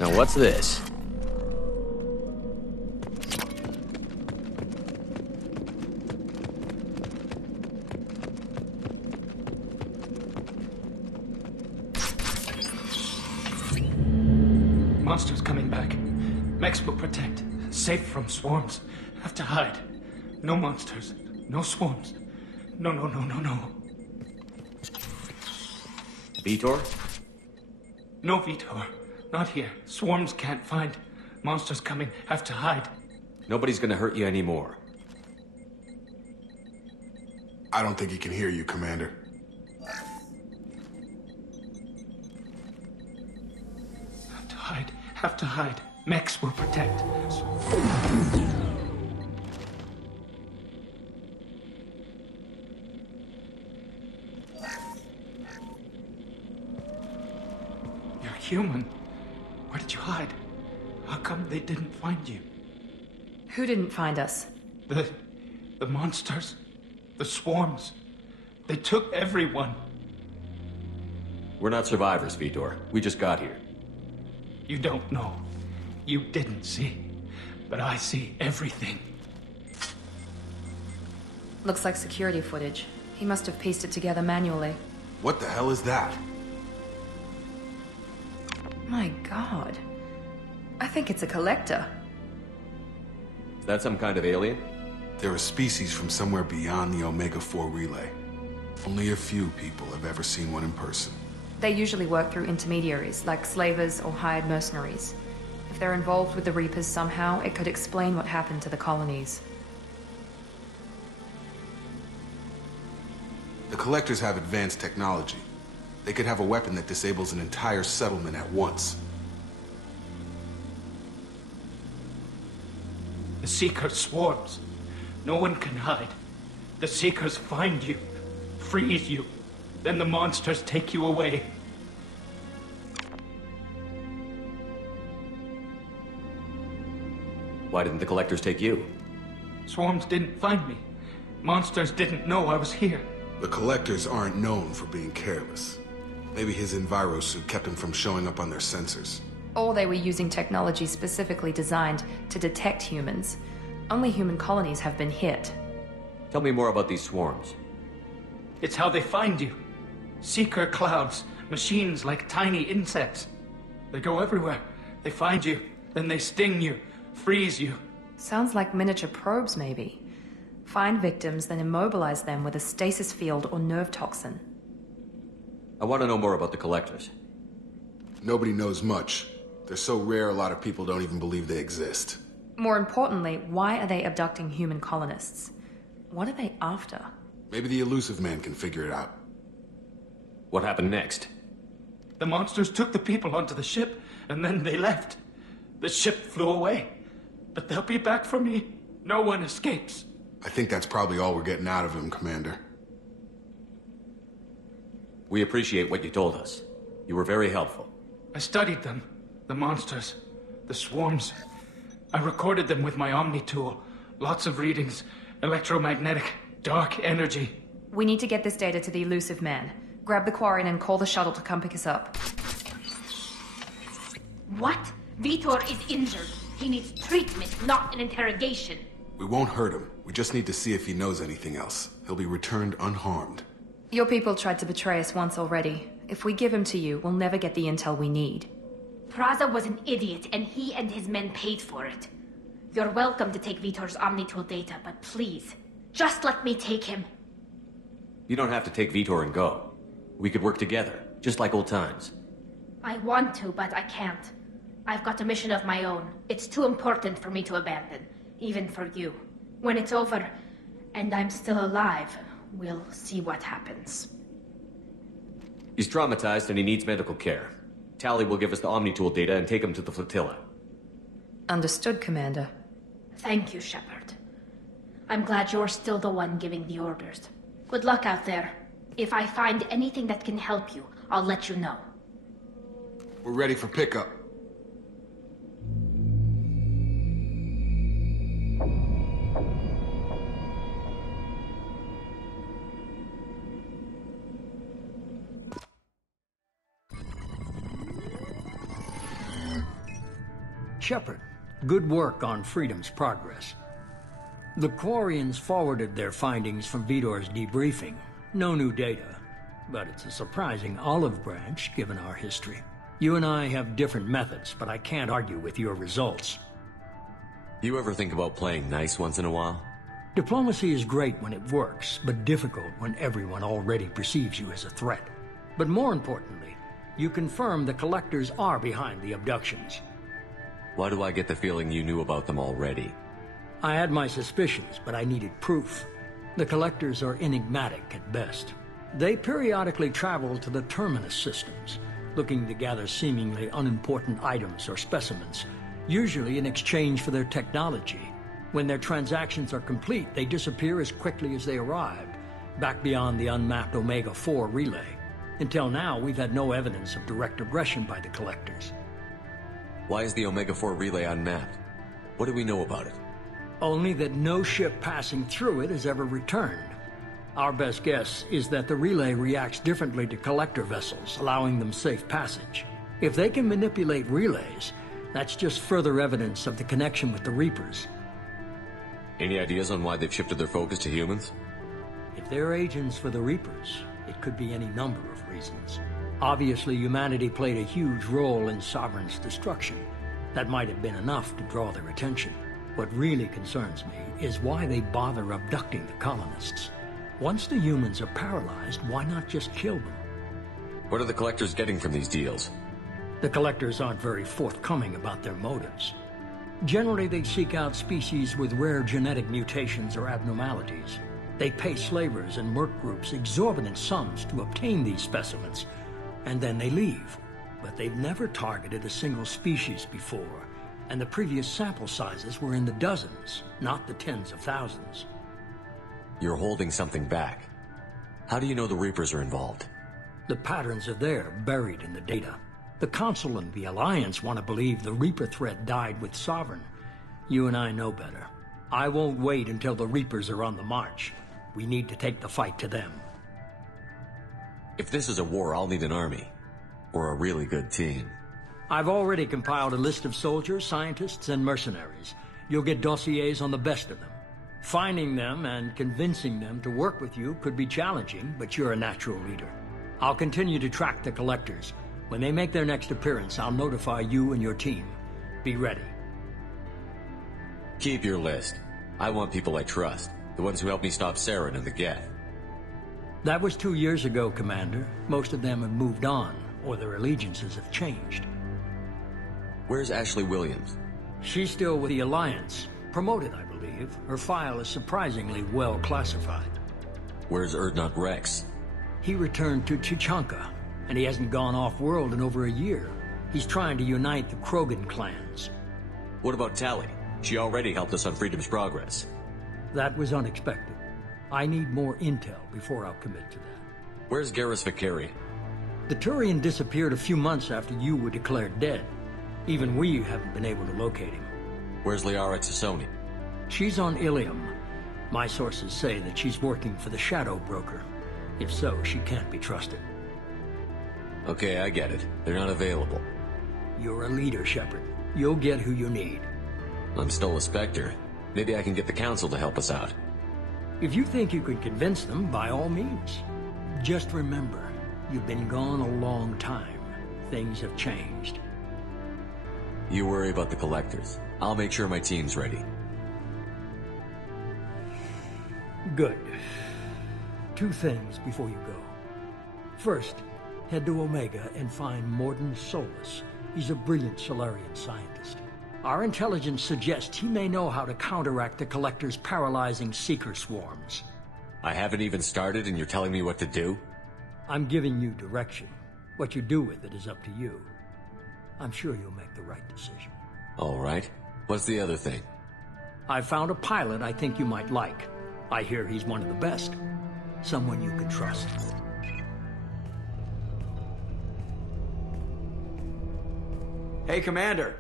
Now what's this? Monsters coming back. Mechs will protect. Safe from swarms. Have to hide. No monsters. No swarms. No. Vitor? No, Vitor. Not here. Swarms can't find. Monsters coming. Have to hide. Nobody's gonna hurt you anymore. I don't think he can hear you, Commander. Have to hide. Mechs will protect. You're human. Where did you hide? How come they didn't find you? Who didn't find us? The monsters. The swarms. They took everyone. We're not survivors, Vitor. We just got here. You don't know. You didn't see. But I see everything. Looks like security footage. He must have pieced it together manually. What the hell is that? My god. I think it's a collector. Is that some kind of alien? They're a species from somewhere beyond the Omega-4 relay. Only a few people have ever seen one in person. They usually work through intermediaries, like slavers or hired mercenaries. If they're involved with the Reapers somehow, it could explain what happened to the colonies. The Collectors have advanced technology. They could have a weapon that disables an entire settlement at once. The Seeker swarms. No one can hide. The Seekers find you, freeze you, then the monsters take you away. Why didn't the Collectors take you? Swarms didn't find me. Monsters didn't know I was here. The Collectors aren't known for being careless. Maybe his Enviro suit kept him from showing up on their sensors. Or they were using technology specifically designed to detect humans. Only human colonies have been hit. Tell me more about these swarms. It's how they find you. Seeker clouds, machines like tiny insects. They go everywhere. They find you, then they sting you, freeze you. Sounds like miniature probes, maybe. Find victims, then immobilize them with a stasis field or nerve toxin. I want to know more about the Collectors. Nobody knows much. They're so rare, a lot of people don't even believe they exist. More importantly, why are they abducting human colonists? What are they after? Maybe the Elusive Man can figure it out. What happened next? The monsters took the people onto the ship, and then they left. The ship flew away. But they'll be back for me. No one escapes. I think that's probably all we're getting out of him, Commander. We appreciate what you told us. You were very helpful. I studied them. The monsters. The swarms. I recorded them with my Omni tool. Lots of readings. Electromagnetic. Dark energy. We need to get this data to the Elusive Man. Grab the Quarian and call the shuttle to come pick us up. What? Vitor is injured. He needs treatment, not an interrogation. We won't hurt him. We just need to see if he knows anything else. He'll be returned unharmed. Your people tried to betray us once already. If we give him to you, we'll never get the intel we need. Praza was an idiot, and he and his men paid for it. You're welcome to take Vitor's Omnitool data, but please, just let me take him. You don't have to take Vitor and go. We could work together, just like old times. I want to, but I can't. I've got a mission of my own. It's too important for me to abandon, even for you. When it's over, and I'm still alive, we'll see what happens. He's traumatized and he needs medical care. Tally will give us the Omnitool data and take him to the flotilla. Understood, Commander. Thank you, Shepard. I'm glad you're still the one giving the orders. Good luck out there. If I find anything that can help you, I'll let you know. We're ready for pickup. Shepard, good work on Freedom's progress. The Quarians forwarded their findings from Vidor's debriefing. No new data, but it's a surprising olive branch given our history. You and I have different methods, but I can't argue with your results. You ever think about playing nice once in a while? Diplomacy is great when it works, but difficult when everyone already perceives you as a threat. But more importantly, you confirm the Collectors are behind the abductions. Why do I get the feeling you knew about them already? I had my suspicions, but I needed proof. The Collectors are enigmatic at best. They periodically travel to the Terminus systems, looking to gather seemingly unimportant items or specimens, usually in exchange for their technology. When their transactions are complete, they disappear as quickly as they arrived, back beyond the unmapped Omega-4 relay. Until now, we've had no evidence of direct aggression by the Collectors. Why is the Omega-4 relay unmapped? What do we know about it? Only that no ship passing through it has ever returned. Our best guess is that the relay reacts differently to Collector vessels, allowing them safe passage. If they can manipulate relays, that's just further evidence of the connection with the Reapers. Any ideas on why they've shifted their focus to humans? If they're agents for the Reapers, it could be any number of reasons. Obviously, humanity played a huge role in Sovereign's destruction. That might have been enough to draw their attention. What really concerns me is why they bother abducting the colonists. Once the humans are paralyzed, why not just kill them? What are the Collectors getting from these deals? The Collectors aren't very forthcoming about their motives. Generally, they seek out species with rare genetic mutations or abnormalities. They pay slavers and merc groups exorbitant sums to obtain these specimens, and then they leave. But they've never targeted a single species before, and the previous sample sizes were in the dozens, not the tens of thousands. You're holding something back. How do you know the Reapers are involved? The patterns are there, buried in the data. The Council and the Alliance want to believe the Reaper threat died with Sovereign. You and I know better. I won't wait until the Reapers are on the march. We need to take the fight to them. If this is a war, I'll need an army. Or a really good team. I've already compiled a list of soldiers, scientists, and mercenaries. You'll get dossiers on the best of them. Finding them and convincing them to work with you could be challenging, but you're a natural leader. I'll continue to track the Collectors. When they make their next appearance, I'll notify you and your team. Be ready. Keep your list. I want people I trust. The ones who helped me stop Saren and the Geth. That was 2 years ago, Commander. Most of them have moved on, or their allegiances have changed. Where's Ashley Williams? She's still with the Alliance. Promoted, I believe. Her file is surprisingly well classified. Where's Erdnot Rex? He returned to Chichanka, and he hasn't gone off-world in over a year. He's trying to unite the Krogan clans. What about Tali? She already helped us on Freedom's progress. That was unexpected. I need more intel before I'll commit to that. Where's Garrus Vakarian? The Turian disappeared a few months after you were declared dead. Even we haven't been able to locate him. Where's Liara Tassoni? She's on Ilium. My sources say that she's working for the Shadow Broker. If so, she can't be trusted. Okay, I get it. They're not available. You're a leader, Shepard. You'll get who you need. I'm still a Spectre. Maybe I can get the Council to help us out. If you think you can convince them, by all means. Just remember, you've been gone a long time. Things have changed. You worry about the Collectors. I'll make sure my team's ready. Good. 2 things before you go. First, head to Omega and find Morden Solus. He's a brilliant Solarian scientist. Our intelligence suggests he may know how to counteract the Collector's paralyzing Seeker swarms. I haven't even started and you're telling me what to do? I'm giving you direction. What you do with it is up to you. I'm sure you'll make the right decision. All right. What's the other thing? I found a pilot I think you might like. I hear he's one of the best. Someone you can trust. Hey, Commander.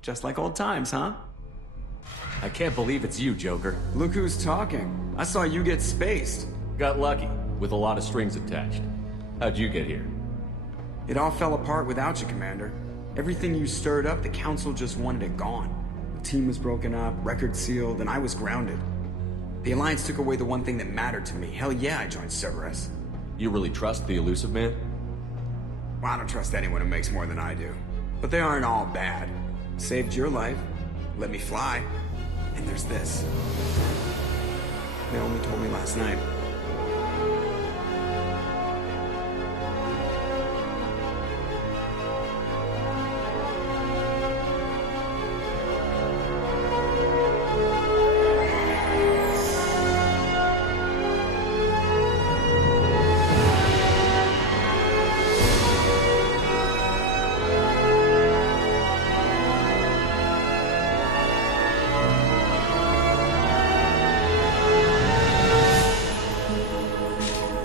Just like old times, huh? I can't believe it's you, Joker. Look who's talking. I saw you get spaced. Got lucky, with a lot of strings attached. How'd you get here? It all fell apart without you, Commander. Everything you stirred up, the Council just wanted it gone. The team was broken up, record sealed, and I was grounded. The Alliance took away the one thing that mattered to me. Hell yeah, I joined Cerberus. You really trust the elusive man? Well, I don't trust anyone who makes more than I do. But they aren't all bad. Saved your life, let me fly, and there's this. They only told me last night.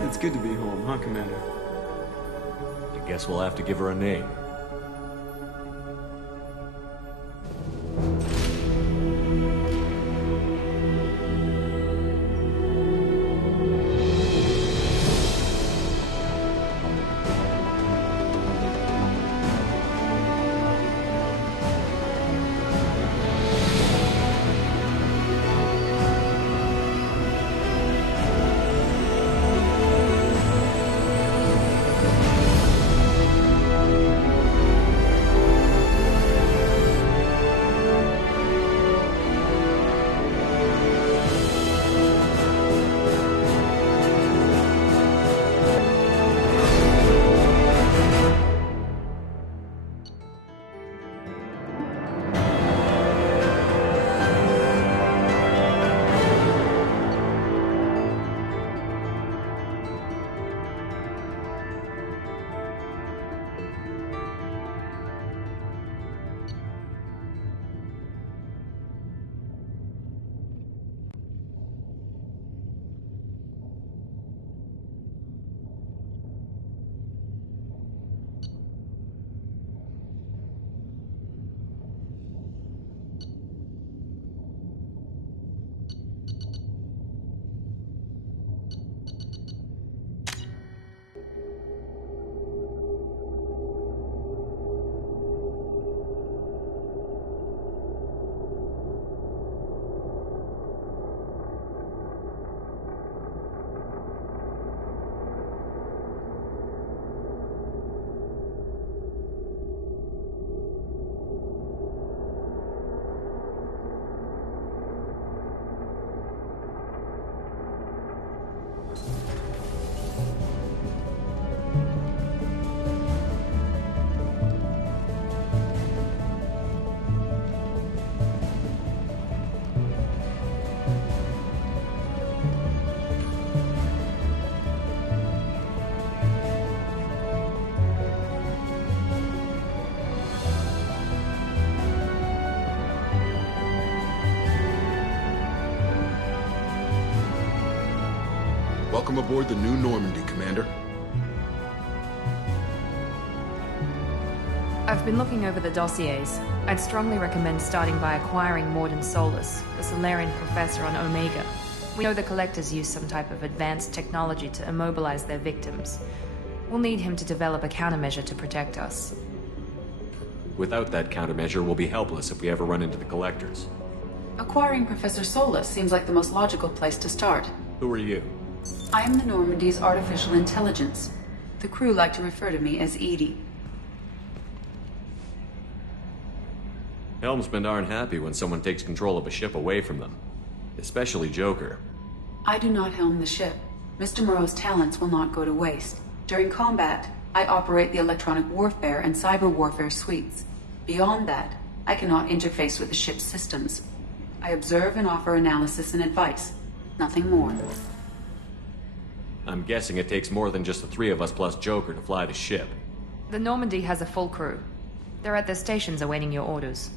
It's good to be home, huh, Commander? I guess we'll have to give her a name. Welcome aboard the new Normandy, Commander. I've been looking over the dossiers. I'd strongly recommend starting by acquiring Morden Solus, the Solarian professor on Omega. We know the Collectors use some type of advanced technology to immobilize their victims. We'll need him to develop a countermeasure to protect us. Without that countermeasure, we'll be helpless if we ever run into the Collectors. Acquiring Professor Solus seems like the most logical place to start. Who are you? I am the Normandy's artificial intelligence. The crew like to refer to me as Edie. Helmsmen aren't happy when someone takes control of a ship away from them. Especially Joker. I do not helm the ship. Mr. Moreau's talents will not go to waste. During combat, I operate the electronic warfare and cyber warfare suites. Beyond that, I cannot interface with the ship's systems. I observe and offer analysis and advice. Nothing more. I'm guessing it takes more than just the three of us plus Joker to fly the ship. The Normandy has a full crew. They're at their stations awaiting your orders.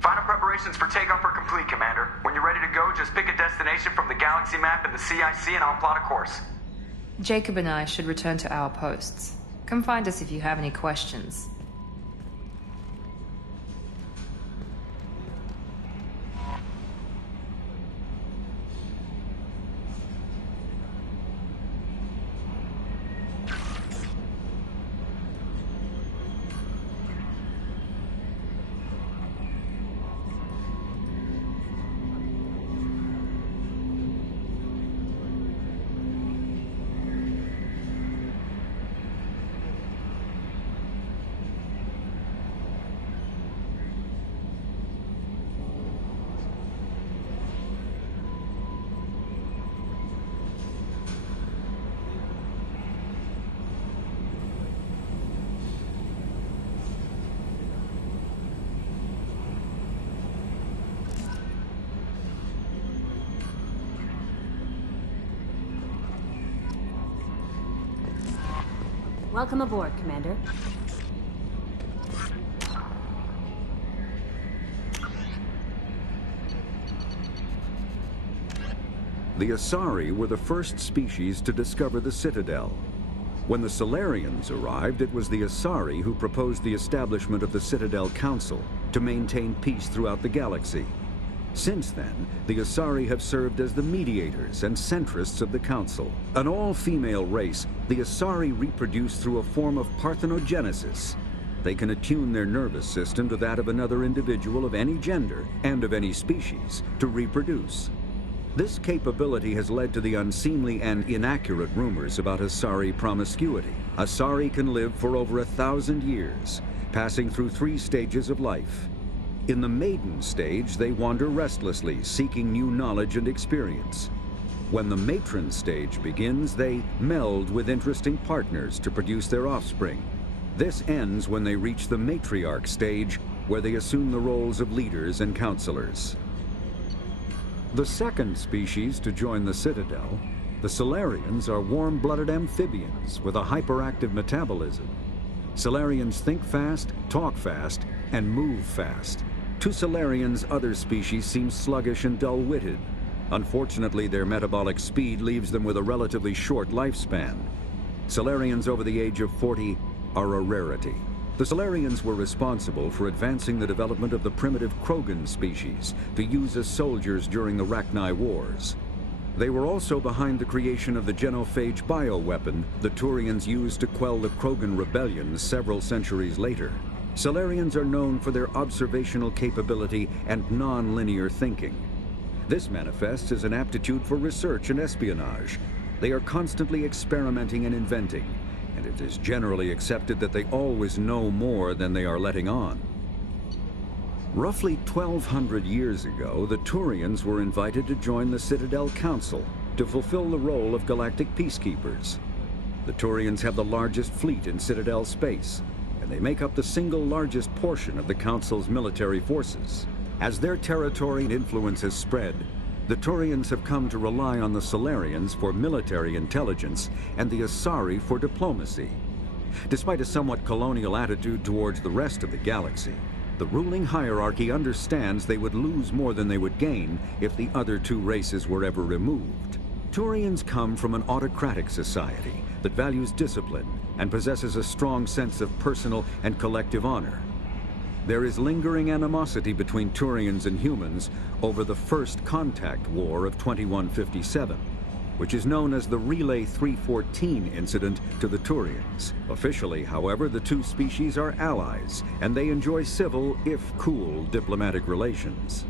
Final preparations for takeoff are complete, Commander. When you're ready to go, just pick a destination from the galaxy map and the CIC and I'll plot a course. Jacob and I should return to our posts. Come find us if you have any questions. Welcome aboard, Commander. The Asari were the first species to discover the Citadel. When the Solarians arrived, it was the Asari who proposed the establishment of the Citadel Council to maintain peace throughout the galaxy. Since then, the Asari have served as the mediators and centrists of the Council. An all-female race, the Asari reproduce through a form of parthenogenesis. They can attune their nervous system to that of another individual of any gender and of any species to reproduce. This capability has led to the unseemly and inaccurate rumors about Asari promiscuity. Asari can live for over 1,000 years, passing through 3 stages of life. In the maiden stage, they wander restlessly, seeking new knowledge and experience. When the matron stage begins, they meld with interesting partners to produce their offspring. This ends when they reach the matriarch stage, where they assume the roles of leaders and counselors. The second species to join the Citadel, the Solarians, are warm-blooded amphibians with a hyperactive metabolism. Solarians think fast, talk fast, and move fast. To Solarians, other species seem sluggish and dull-witted. Unfortunately, their metabolic speed leaves them with a relatively short lifespan. Solarians over the age of 40 are a rarity. The Solarians were responsible for advancing the development of the primitive Krogan species to use as soldiers during the Rachni Wars. They were also behind the creation of the genophage bioweapon the Turians used to quell the Krogan rebellions several centuries later. Solarians are known for their observational capability and non-linear thinking. This manifests as an aptitude for research and espionage. They are constantly experimenting and inventing, and it is generally accepted that they always know more than they are letting on. Roughly 1,200 years ago, the Turians were invited to join the Citadel Council to fulfill the role of galactic peacekeepers. The Turians have the largest fleet in Citadel space, and they make up the single largest portion of the Council's military forces. As their territory and influence has spread, the Turians have come to rely on the Solarians for military intelligence and the Asari for diplomacy. Despite a somewhat colonial attitude towards the rest of the galaxy, the ruling hierarchy understands they would lose more than they would gain if the other 2 races were ever removed. Turians come from an autocratic society that values discipline and possesses a strong sense of personal and collective honor. There is lingering animosity between Turians and humans over the First Contact War of 2157, which is known as the Relay 314 incident to the Turians. Officially, however, the 2 species are allies, and they enjoy civil, if cool, diplomatic relations.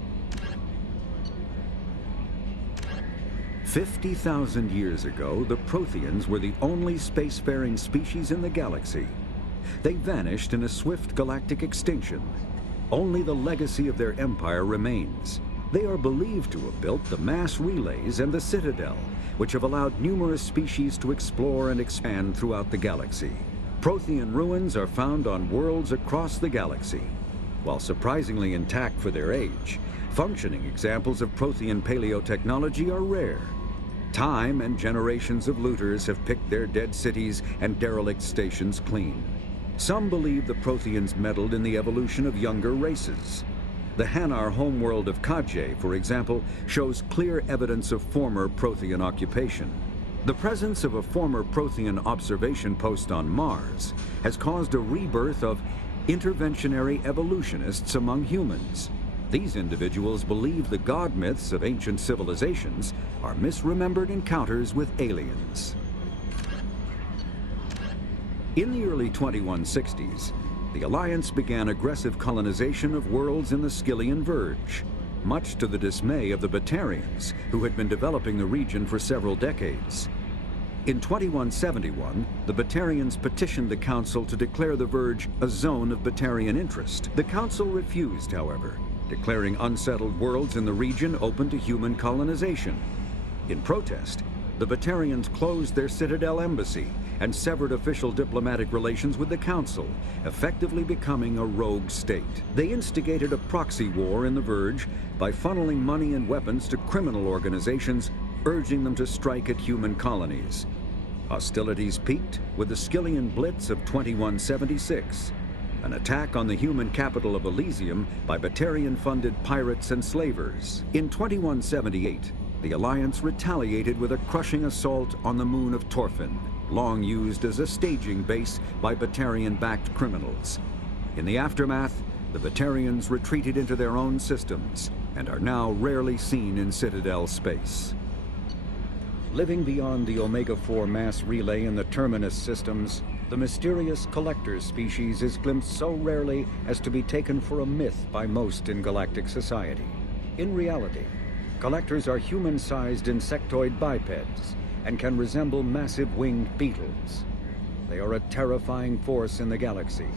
50,000 years ago, the Protheans were the only spacefaring species in the galaxy. They vanished in a swift galactic extinction. Only the legacy of their empire remains. They are believed to have built the mass relays and the Citadel, which have allowed numerous species to explore and expand throughout the galaxy. Prothean ruins are found on worlds across the galaxy. While surprisingly intact for their age, functioning examples of Prothean paleotechnology are rare. Time and generations of looters have picked their dead cities and derelict stations clean. Some believe the Protheans meddled in the evolution of younger races. The Hanar homeworld of Kajay, for example, shows clear evidence of former Prothean occupation. The presence of a former Prothean observation post on Mars has caused a rebirth of interventionary evolutionists among humans. These individuals believe the god myths of ancient civilizations are misremembered encounters with aliens. In the early 2160s, the Alliance began aggressive colonization of worlds in the Skyllian Verge, much to the dismay of the Batarians, who had been developing the region for several decades. In 2171, the Batarians petitioned the Council to declare the Verge a zone of Batarian interest. The Council refused, however, declaring unsettled worlds in the region open to human colonization. In protest, the Batarians closed their Citadel embassy and severed official diplomatic relations with the Council, effectively becoming a rogue state. They instigated a proxy war in the Verge by funneling money and weapons to criminal organizations, urging them to strike at human colonies. Hostilities peaked with the Skillian Blitz of 2176, an attack on the human capital of Elysium by Batarian-funded pirates and slavers. In 2178, the Alliance retaliated with a crushing assault on the moon of Torfin, long used as a staging base by Batarian-backed criminals. In the aftermath, the Batarians retreated into their own systems and are now rarely seen in Citadel space. Living beyond the Omega-4 mass relay in the Terminus systems, the mysterious Collector species is glimpsed so rarely as to be taken for a myth by most in galactic society. In reality, Collectors are human-sized insectoid bipeds and can resemble massive winged beetles. They are a terrifying force in the galaxy,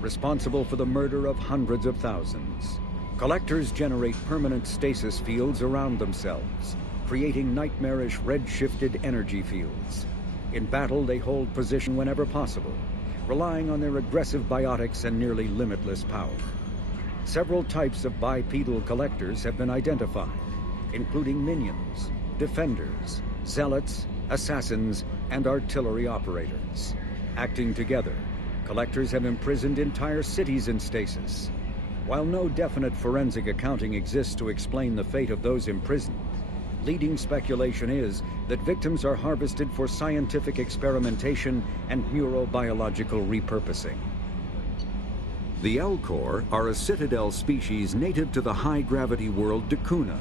responsible for the murder of hundreds of thousands. Collectors generate permanent stasis fields around themselves, creating nightmarish red-shifted energy fields. In battle, they hold position whenever possible, relying on their aggressive biotics and nearly limitless power. Several types of bipedal collectors have been identified, including minions, defenders, zealots, assassins, and artillery operators. Acting together, collectors have imprisoned entire cities in stasis. While no definite forensic accounting exists to explain the fate of those imprisoned, leading speculation is that victims are harvested for scientific experimentation and neurobiological repurposing. The Elcor are a Citadel species native to the high-gravity world Dacuna.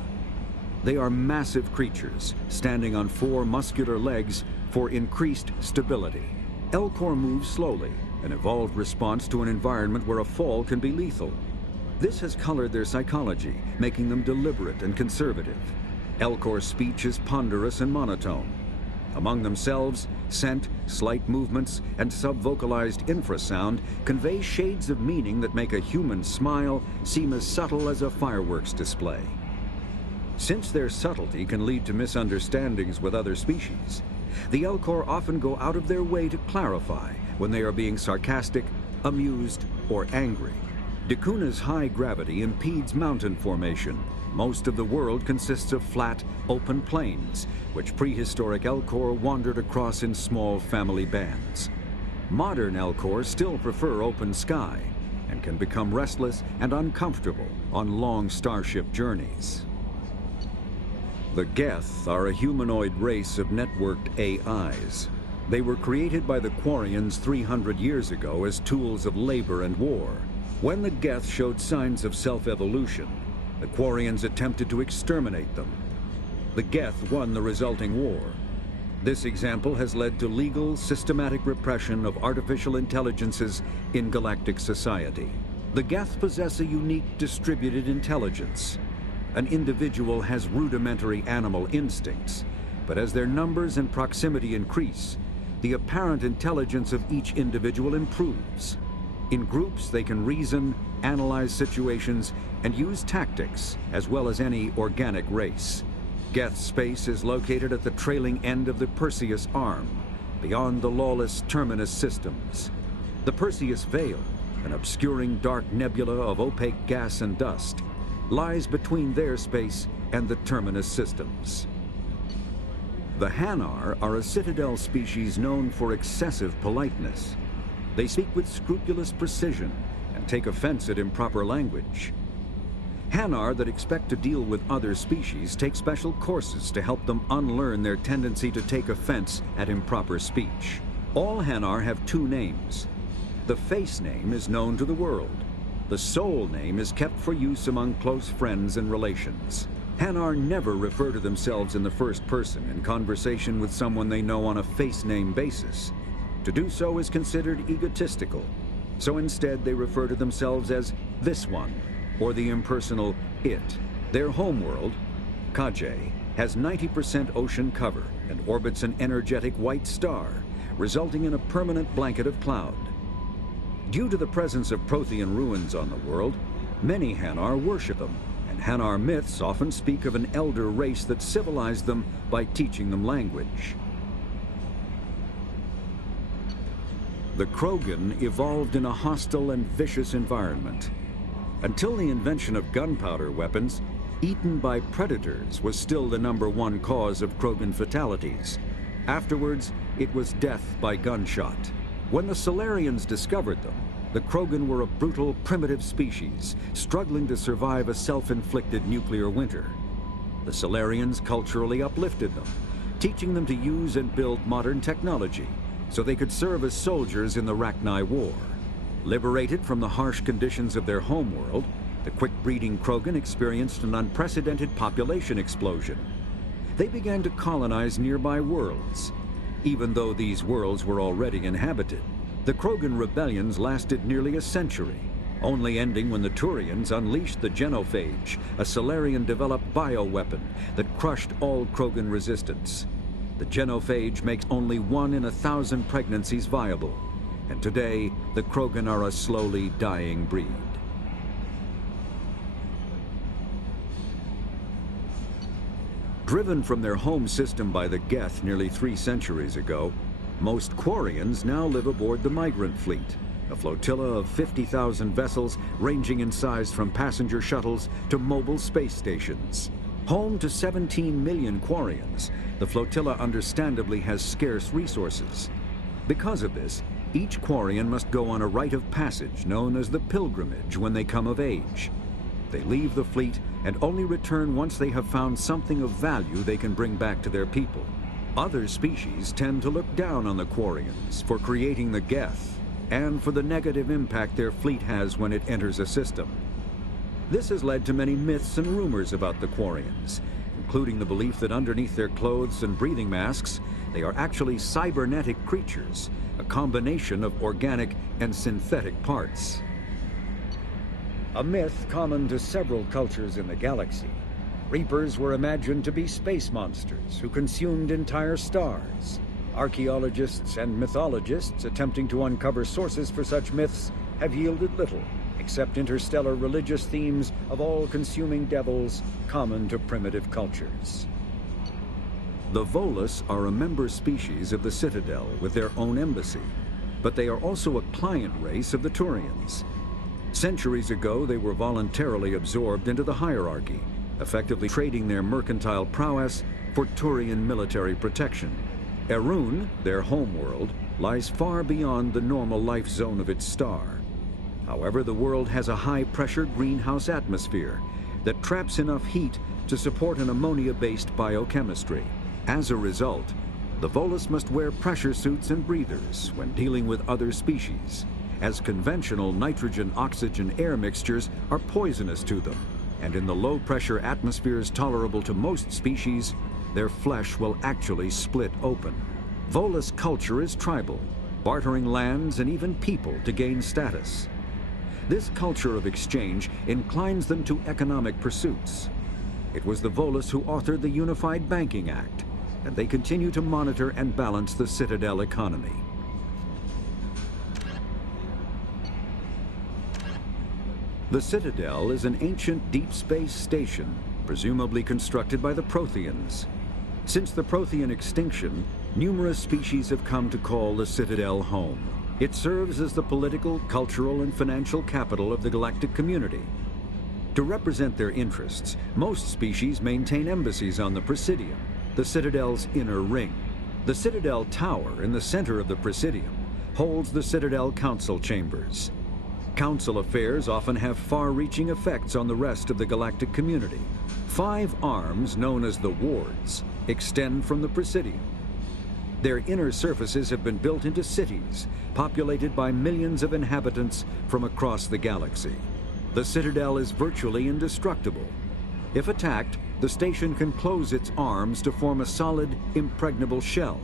They are massive creatures, standing on 4 muscular legs for increased stability. Elcor move slowly, an evolved response to an environment where a fall can be lethal. This has colored their psychology, making them deliberate and conservative. Elcor's speech is ponderous and monotone. Among themselves, scent, slight movements, and subvocalized infrasound convey shades of meaning that make a human smile seem as subtle as a fireworks display. Since their subtlety can lead to misunderstandings with other species, the Elcor often go out of their way to clarify when they are being sarcastic, amused, or angry. Dacuna's high gravity impedes mountain formation. Most of the world consists of flat, open plains, which prehistoric Elcor wandered across in small family bands. Modern Elcor still prefer open sky, and can become restless and uncomfortable on long starship journeys. The Geth are a humanoid race of networked AIs. They were created by the Quarians 300 years ago as tools of labor and war. When the Geth showed signs of self-evolution, the Quarians attempted to exterminate them. The Geth won the resulting war. This example has led to legal, systematic repression of artificial intelligences in galactic society. The Geth possess a unique distributed intelligence. An individual has rudimentary animal instincts, but as their numbers and proximity increase, the apparent intelligence of each individual improves. In groups, they can reason, analyze situations, and use tactics, as well as any organic race. Geth space is located at the trailing end of the Perseus Arm, beyond the lawless Terminus systems. The Perseus Veil, an obscuring dark nebula of opaque gas and dust, lies between their space and the Terminus systems. The Hanar are a Citadel species known for excessive politeness. They speak with scrupulous precision and take offense at improper language. Hanar that expect to deal with other species take special courses to help them unlearn their tendency to take offense at improper speech. All Hanar have 2 names. The face name is known to the world. The soul name is kept for use among close friends and relations. Hanar never refer to themselves in the first person in conversation with someone they know on a face name basis. To do so is considered egotistical, so instead they refer to themselves as this one, or the impersonal it. Their homeworld, Kajay, has 90% ocean cover and orbits an energetic white star, resulting in a permanent blanket of cloud. Due to the presence of Prothean ruins on the world, many Hanar worship them, and Hanar myths often speak of an elder race that civilized them by teaching them language. The Krogan evolved in a hostile and vicious environment. Until the invention of gunpowder weapons, eaten by predators was still the #1 cause of Krogan fatalities. Afterwards, it was death by gunshot. When the Solarians discovered them, the Krogan were a brutal, primitive species, struggling to survive a self-inflicted nuclear winter. The Solarians culturally uplifted them, teaching them to use and build modern technology, so they could serve as soldiers in the Rachni War. Liberated from the harsh conditions of their homeworld, the quick-breeding Krogan experienced an unprecedented population explosion. They began to colonize nearby worlds. Even though these worlds were already inhabited, the Krogan rebellions lasted nearly a century, only ending when the Turians unleashed the Genophage, a Solarian-developed bioweapon that crushed all Krogan resistance. The Genophage makes only 1 in 1,000 pregnancies viable, and today the Krogan are a slowly dying breed. Driven from their home system by the Geth nearly 3 centuries ago, most Quarians now live aboard the Migrant Fleet, a flotilla of 50,000 vessels ranging in size from passenger shuttles to mobile space stations. Home to 17 million Quarians, the flotilla understandably has scarce resources. Because of this, each Quarian must go on a rite of passage known as the Pilgrimage when they come of age. They leave the fleet and only return once they have found something of value they can bring back to their people. Other species tend to look down on the Quarians for creating the Geth, and for the negative impact their fleet has when it enters a system. This has led to many myths and rumors about the Quarians, including the belief that underneath their clothes and breathing masks, they are actually cybernetic creatures, a combination of organic and synthetic parts. A myth common to several cultures in the galaxy. Reapers were imagined to be space monsters who consumed entire stars. Archaeologists and mythologists attempting to uncover sources for such myths have yielded little, except interstellar religious themes of all-consuming devils common to primitive cultures. The Volus are a member species of the Citadel with their own embassy, but they are also a client race of the Turians. Centuries ago, they were voluntarily absorbed into the hierarchy, effectively trading their mercantile prowess for Turian military protection. Erun, their homeworld, lies far beyond the normal life zone of its star. However, the world has a high-pressure greenhouse atmosphere that traps enough heat to support an ammonia-based biochemistry. As a result, the Volus must wear pressure suits and breathers when dealing with other species, as conventional nitrogen-oxygen air mixtures are poisonous to them, and in the low-pressure atmospheres tolerable to most species, their flesh will actually split open. Volus culture is tribal, bartering lands and even people to gain status. This culture of exchange inclines them to economic pursuits. It was the Volus who authored the Unified Banking Act, and they continue to monitor and balance the Citadel economy. The Citadel is an ancient deep space station, presumably constructed by the Protheans. Since the Prothean extinction, numerous species have come to call the Citadel home. It serves as the political, cultural, and financial capital of the galactic community. To represent their interests, most species maintain embassies on the Presidium, the Citadel's inner ring. The Citadel Tower in the center of the Presidium holds the Citadel Council chambers. Council affairs often have far-reaching effects on the rest of the galactic community. 5 arms, known as the Wards, extend from the Presidium. Their inner surfaces have been built into cities, populated by millions of inhabitants from across the galaxy. The Citadel is virtually indestructible. If attacked, the station can close its arms to form a solid, impregnable shell.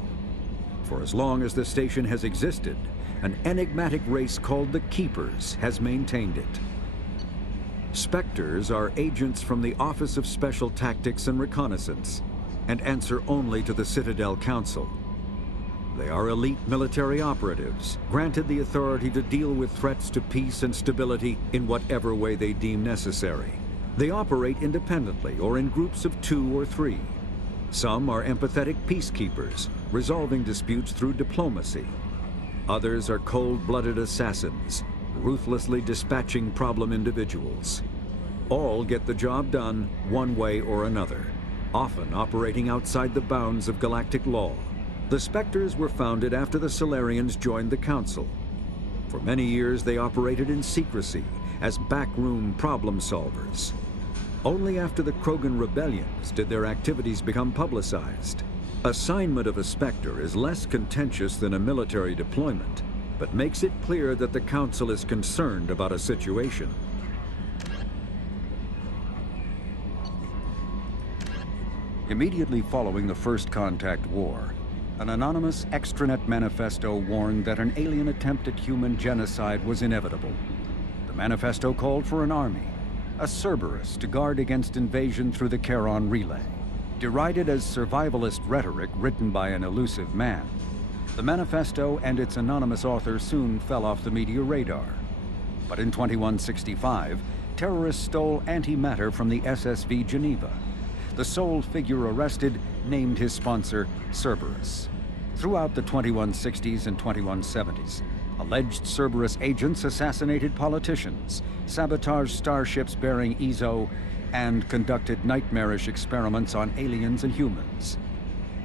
For as long as the station has existed, an enigmatic race called the Keepers has maintained it. Spectres are agents from the Office of Special Tactics and Reconnaissance, and answer only to the Citadel Council. They are elite military operatives, granted the authority to deal with threats to peace and stability in whatever way they deem necessary. They operate independently or in groups of 2 or 3. Some are empathetic peacekeepers, resolving disputes through diplomacy. Others are cold-blooded assassins, ruthlessly dispatching problem individuals. All get the job done one way or another, often operating outside the bounds of galactic law. The Spectres were founded after the Solarians joined the Council. For many years, they operated in secrecy as backroom problem solvers. Only after the Krogan rebellions did their activities become publicized. Assignment of a Spectre is less contentious than a military deployment, but makes it clear that the Council is concerned about a situation. Immediately following the First Contact War, an anonymous extranet manifesto warned that an alien attempt at human genocide was inevitable. The manifesto called for an army, a Cerberus, to guard against invasion through the Charon Relay. Derided as survivalist rhetoric written by an elusive man, the manifesto and its anonymous author soon fell off the media radar. But in 2165, terrorists stole antimatter from the SSV Geneva. The sole figure arrested named his sponsor Cerberus. Throughout the 2160s and 2170s, alleged Cerberus agents assassinated politicians, sabotaged starships bearing Ezo, and conducted nightmarish experiments on aliens and humans.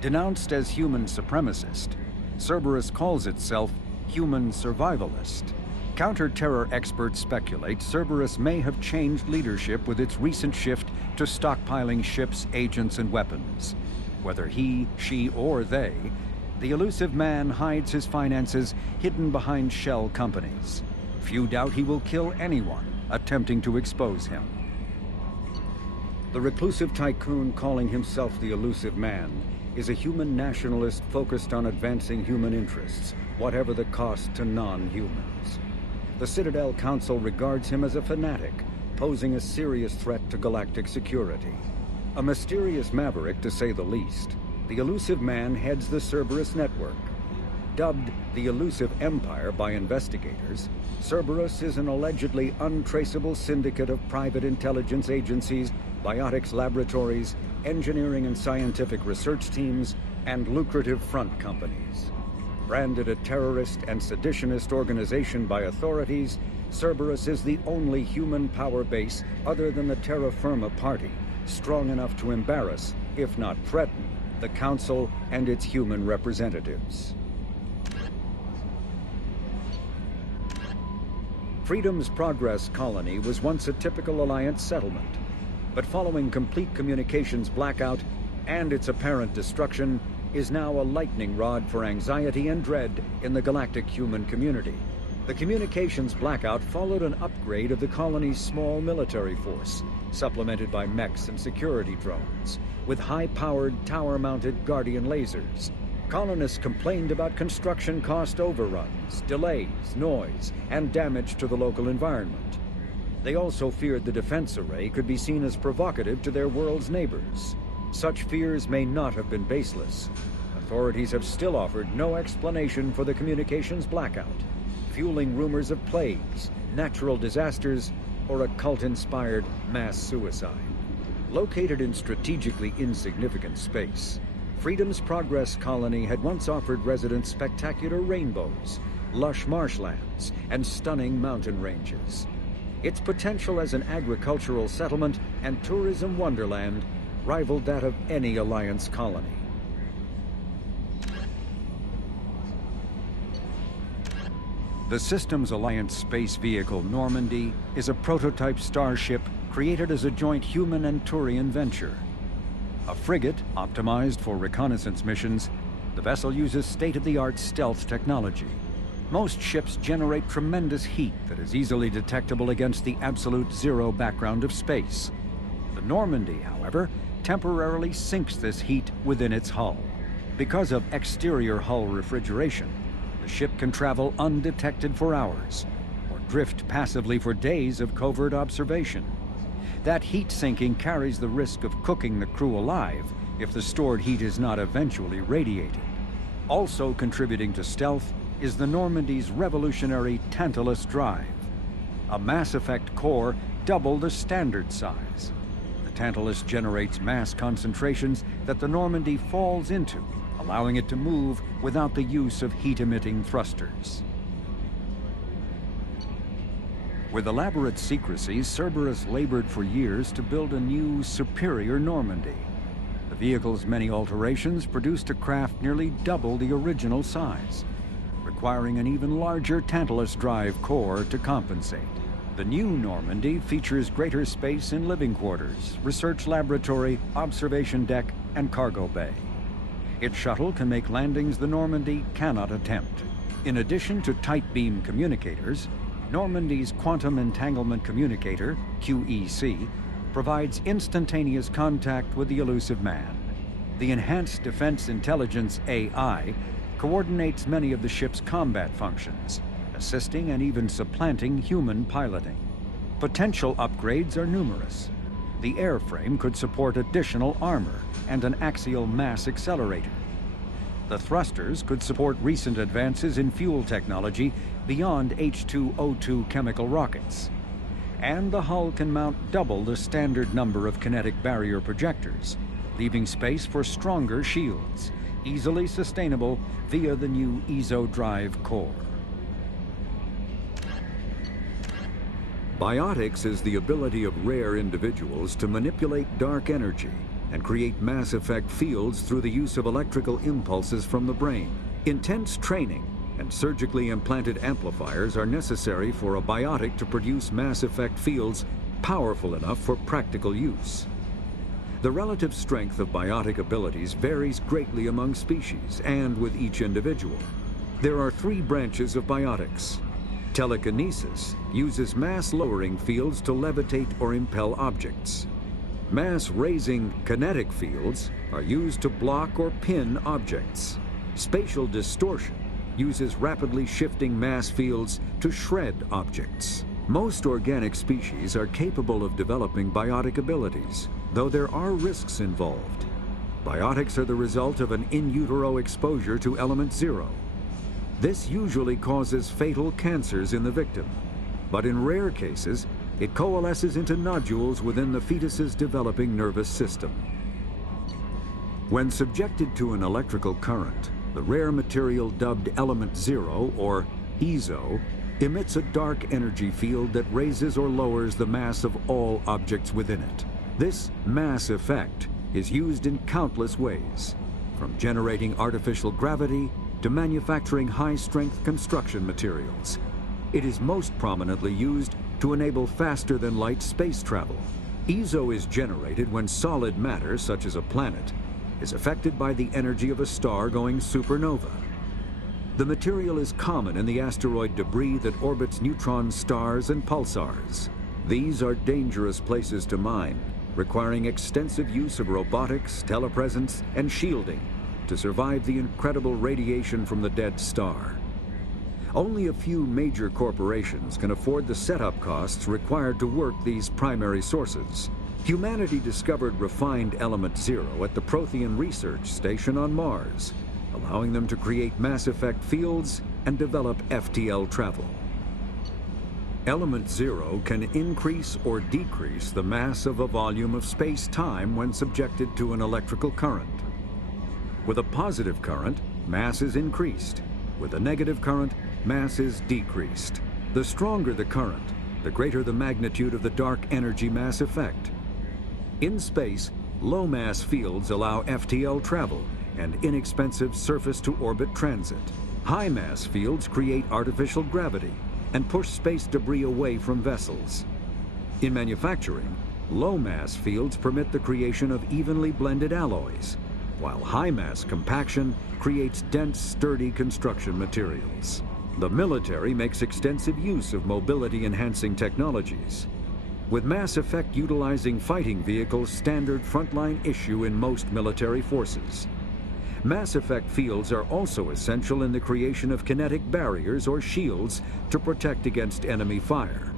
Denounced as human supremacist, Cerberus calls itself human survivalist. Counter-terror experts speculate Cerberus may have changed leadership with its recent shift to stockpiling ships, agents, and weapons. Whether he, she, or they, the elusive man hides his finances hidden behind shell companies. Few doubt he will kill anyone attempting to expose him. The reclusive tycoon calling himself the elusive man is a human nationalist focused on advancing human interests, whatever the cost to non-humans. The Citadel Council regards him as a fanatic, posing a serious threat to galactic security. A mysterious maverick, to say the least, the elusive man heads the Cerberus network. Dubbed the Elusive Empire by investigators, Cerberus is an allegedly untraceable syndicate of private intelligence agencies, biotics laboratories, engineering and scientific research teams, and lucrative front companies. Branded a terrorist and seditionist organization by authorities, Cerberus is the only human power base other than the Terra Firma Party, strong enough to embarrass, if not threaten, the Council and its human representatives. Freedom's Progress colony was once a typical Alliance settlement, but following complete communications blackout and its apparent destruction, is now a lightning rod for anxiety and dread in the galactic human community. The communications blackout followed an upgrade of the colony's small military force, supplemented by mechs and security drones, with high-powered, tower-mounted Guardian lasers. Colonists complained about construction cost overruns, delays, noise, and damage to the local environment. They also feared the defense array could be seen as provocative to their world's neighbors. Such fears may not have been baseless. Authorities have still offered no explanation for the communications blackout, fueling rumors of plagues, natural disasters, or a cult-inspired mass suicide. Located in strategically insignificant space, Freedom's Progress colony had once offered residents spectacular rainbows, lush marshlands, and stunning mountain ranges. Its potential as an agricultural settlement and tourism wonderland rivaled that of any Alliance colony. The Systems Alliance space vehicle Normandy is a prototype starship created as a joint human and Turian venture. A frigate optimized for reconnaissance missions, the vessel uses state-of-the-art stealth technology. Most ships generate tremendous heat that is easily detectable against the absolute zero background of space. The Normandy, however, temporarily sinks this heat within its hull. Because of exterior hull refrigeration, the ship can travel undetected for hours, or drift passively for days of covert observation. That heat sinking carries the risk of cooking the crew alive if the stored heat is not eventually radiated. Also contributing to stealth is the Normandy's revolutionary Tantalus drive, a Mass Effect core double the standard size. The Tantalus generates mass concentrations that the Normandy falls into, allowing it to move without the use of heat-emitting thrusters. With elaborate secrecy, Cerberus labored for years to build a new, superior Normandy. The vehicle's many alterations produced a craft nearly double the original size, requiring an even larger Tantalus drive core to compensate. The new Normandy features greater space in living quarters, research laboratory, observation deck, and cargo bay. Its shuttle can make landings the Normandy cannot attempt. In addition to tight beam communicators, Normandy's Quantum Entanglement Communicator, QEC, provides instantaneous contact with the elusive man. The Enhanced Defense Intelligence AI coordinates many of the ship's combat functions, assisting and even supplanting human piloting. Potential upgrades are numerous. The airframe could support additional armor and an axial mass accelerator. The thrusters could support recent advances in fuel technology beyond H2O2 chemical rockets. And the hull can mount double the standard number of kinetic barrier projectors, leaving space for stronger shields, easily sustainable via the new ESO drive core. Biotics is the ability of rare individuals to manipulate dark energy and create mass effect fields through the use of electrical impulses from the brain. Intense training and surgically implanted amplifiers are necessary for a biotic to produce mass effect fields powerful enough for practical use. The relative strength of biotic abilities varies greatly among species and with each individual. There are 3 branches of biotics. Telekinesis uses mass-lowering fields to levitate or impel objects. Mass-raising kinetic fields are used to block or pin objects. Spatial distortion uses rapidly shifting mass fields to shred objects. Most organic species are capable of developing biotic abilities, though there are risks involved. Biotics are the result of an in utero exposure to element 0. This usually causes fatal cancers in the victim, but in rare cases, it coalesces into nodules within the fetus's developing nervous system. When subjected to an electrical current, the rare material dubbed Element 0, or ESO, emits a dark energy field that raises or lowers the mass of all objects within it. This mass effect is used in countless ways, from generating artificial gravity to manufacturing high-strength construction materials. It is most prominently used to enable faster-than-light space travel. ESO is generated when solid matter, such as a planet, is affected by the energy of a star going supernova. The material is common in the asteroid debris that orbits neutron stars and pulsars. These are dangerous places to mine, requiring extensive use of robotics, telepresence, and shielding to survive the incredible radiation from the dead star. Only a few major corporations can afford the setup costs required to work these primary sources. Humanity discovered refined Element 0 at the Prothean Research Station on Mars, allowing them to create mass effect fields and develop FTL travel. Element 0 can increase or decrease the mass of a volume of space-time when subjected to an electrical current. With a positive current, mass is increased. With a negative current, mass is decreased. The stronger the current, the greater the magnitude of the dark energy mass effect. In space, low-mass fields allow FTL travel and inexpensive surface-to-orbit transit. High-mass fields create artificial gravity and push space debris away from vessels. In manufacturing, low-mass fields permit the creation of evenly blended alloys, while high-mass compaction creates dense, sturdy construction materials. The military makes extensive use of mobility-enhancing technologies, with mass effect utilizing fighting vehicles standard frontline issue in most military forces. Mass effect fields are also essential in the creation of kinetic barriers or shields to protect against enemy fire.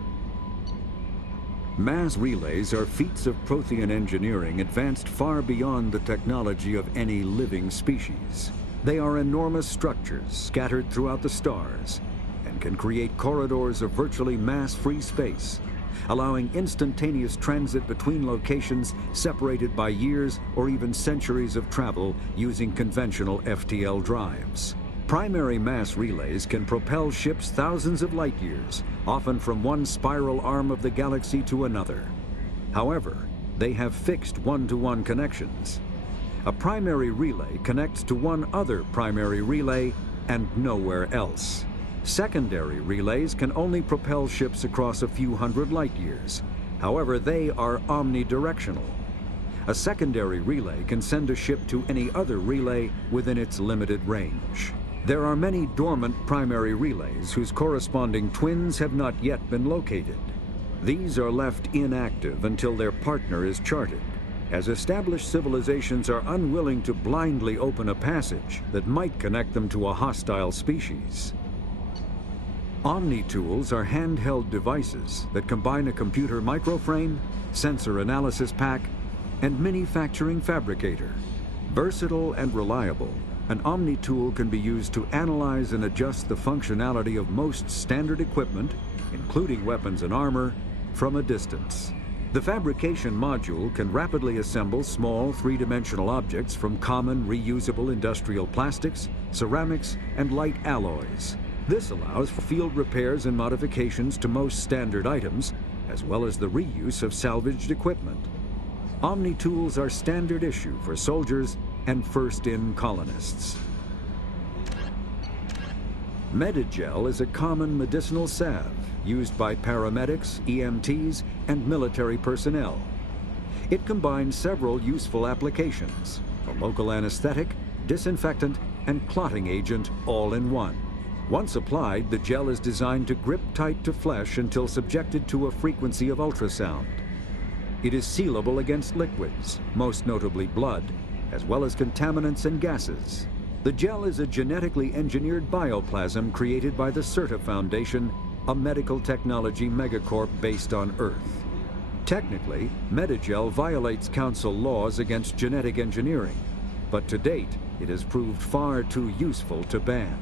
Mass relays are feats of Prothean engineering advanced far beyond the technology of any living species. They are enormous structures scattered throughout the stars and can create corridors of virtually mass-free space, allowing instantaneous transit between locations separated by years or even centuries of travel using conventional FTL drives. Primary mass relays can propel ships thousands of light years, often from one spiral arm of the galaxy to another. However, they have fixed one-to-one connections. A primary relay connects to one other primary relay and nowhere else. Secondary relays can only propel ships across a few hundred light-years. However, they are omnidirectional. A secondary relay can send a ship to any other relay within its limited range. There are many dormant primary relays whose corresponding twins have not yet been located. These are left inactive until their partner is charted, as established civilizations are unwilling to blindly open a passage that might connect them to a hostile species. Omni-tools are handheld devices that combine a computer microframe, sensor analysis pack, and manufacturing fabricator. Versatile and reliable, an Omni-tool can be used to analyze and adjust the functionality of most standard equipment, including weapons and armor, from a distance. The fabrication module can rapidly assemble small three-dimensional objects from common reusable industrial plastics, ceramics, and light alloys. This allows for field repairs and modifications to most standard items, as well as the reuse of salvaged equipment. Omni-tools are standard issue for soldiers and first-in colonists. Medigel is a common medicinal salve used by paramedics, EMTs, and military personnel. It combines several useful applications, a local anesthetic, disinfectant, and clotting agent all in one. Once applied, the gel is designed to grip tight to flesh until subjected to a frequency of ultrasound. It is sealable against liquids, most notably blood, as well as contaminants and gases. The gel is a genetically engineered bioplasm created by the CERTA Foundation, a medical technology megacorp based on Earth. Technically, Medigel violates Council laws against genetic engineering, but to date, it has proved far too useful to ban.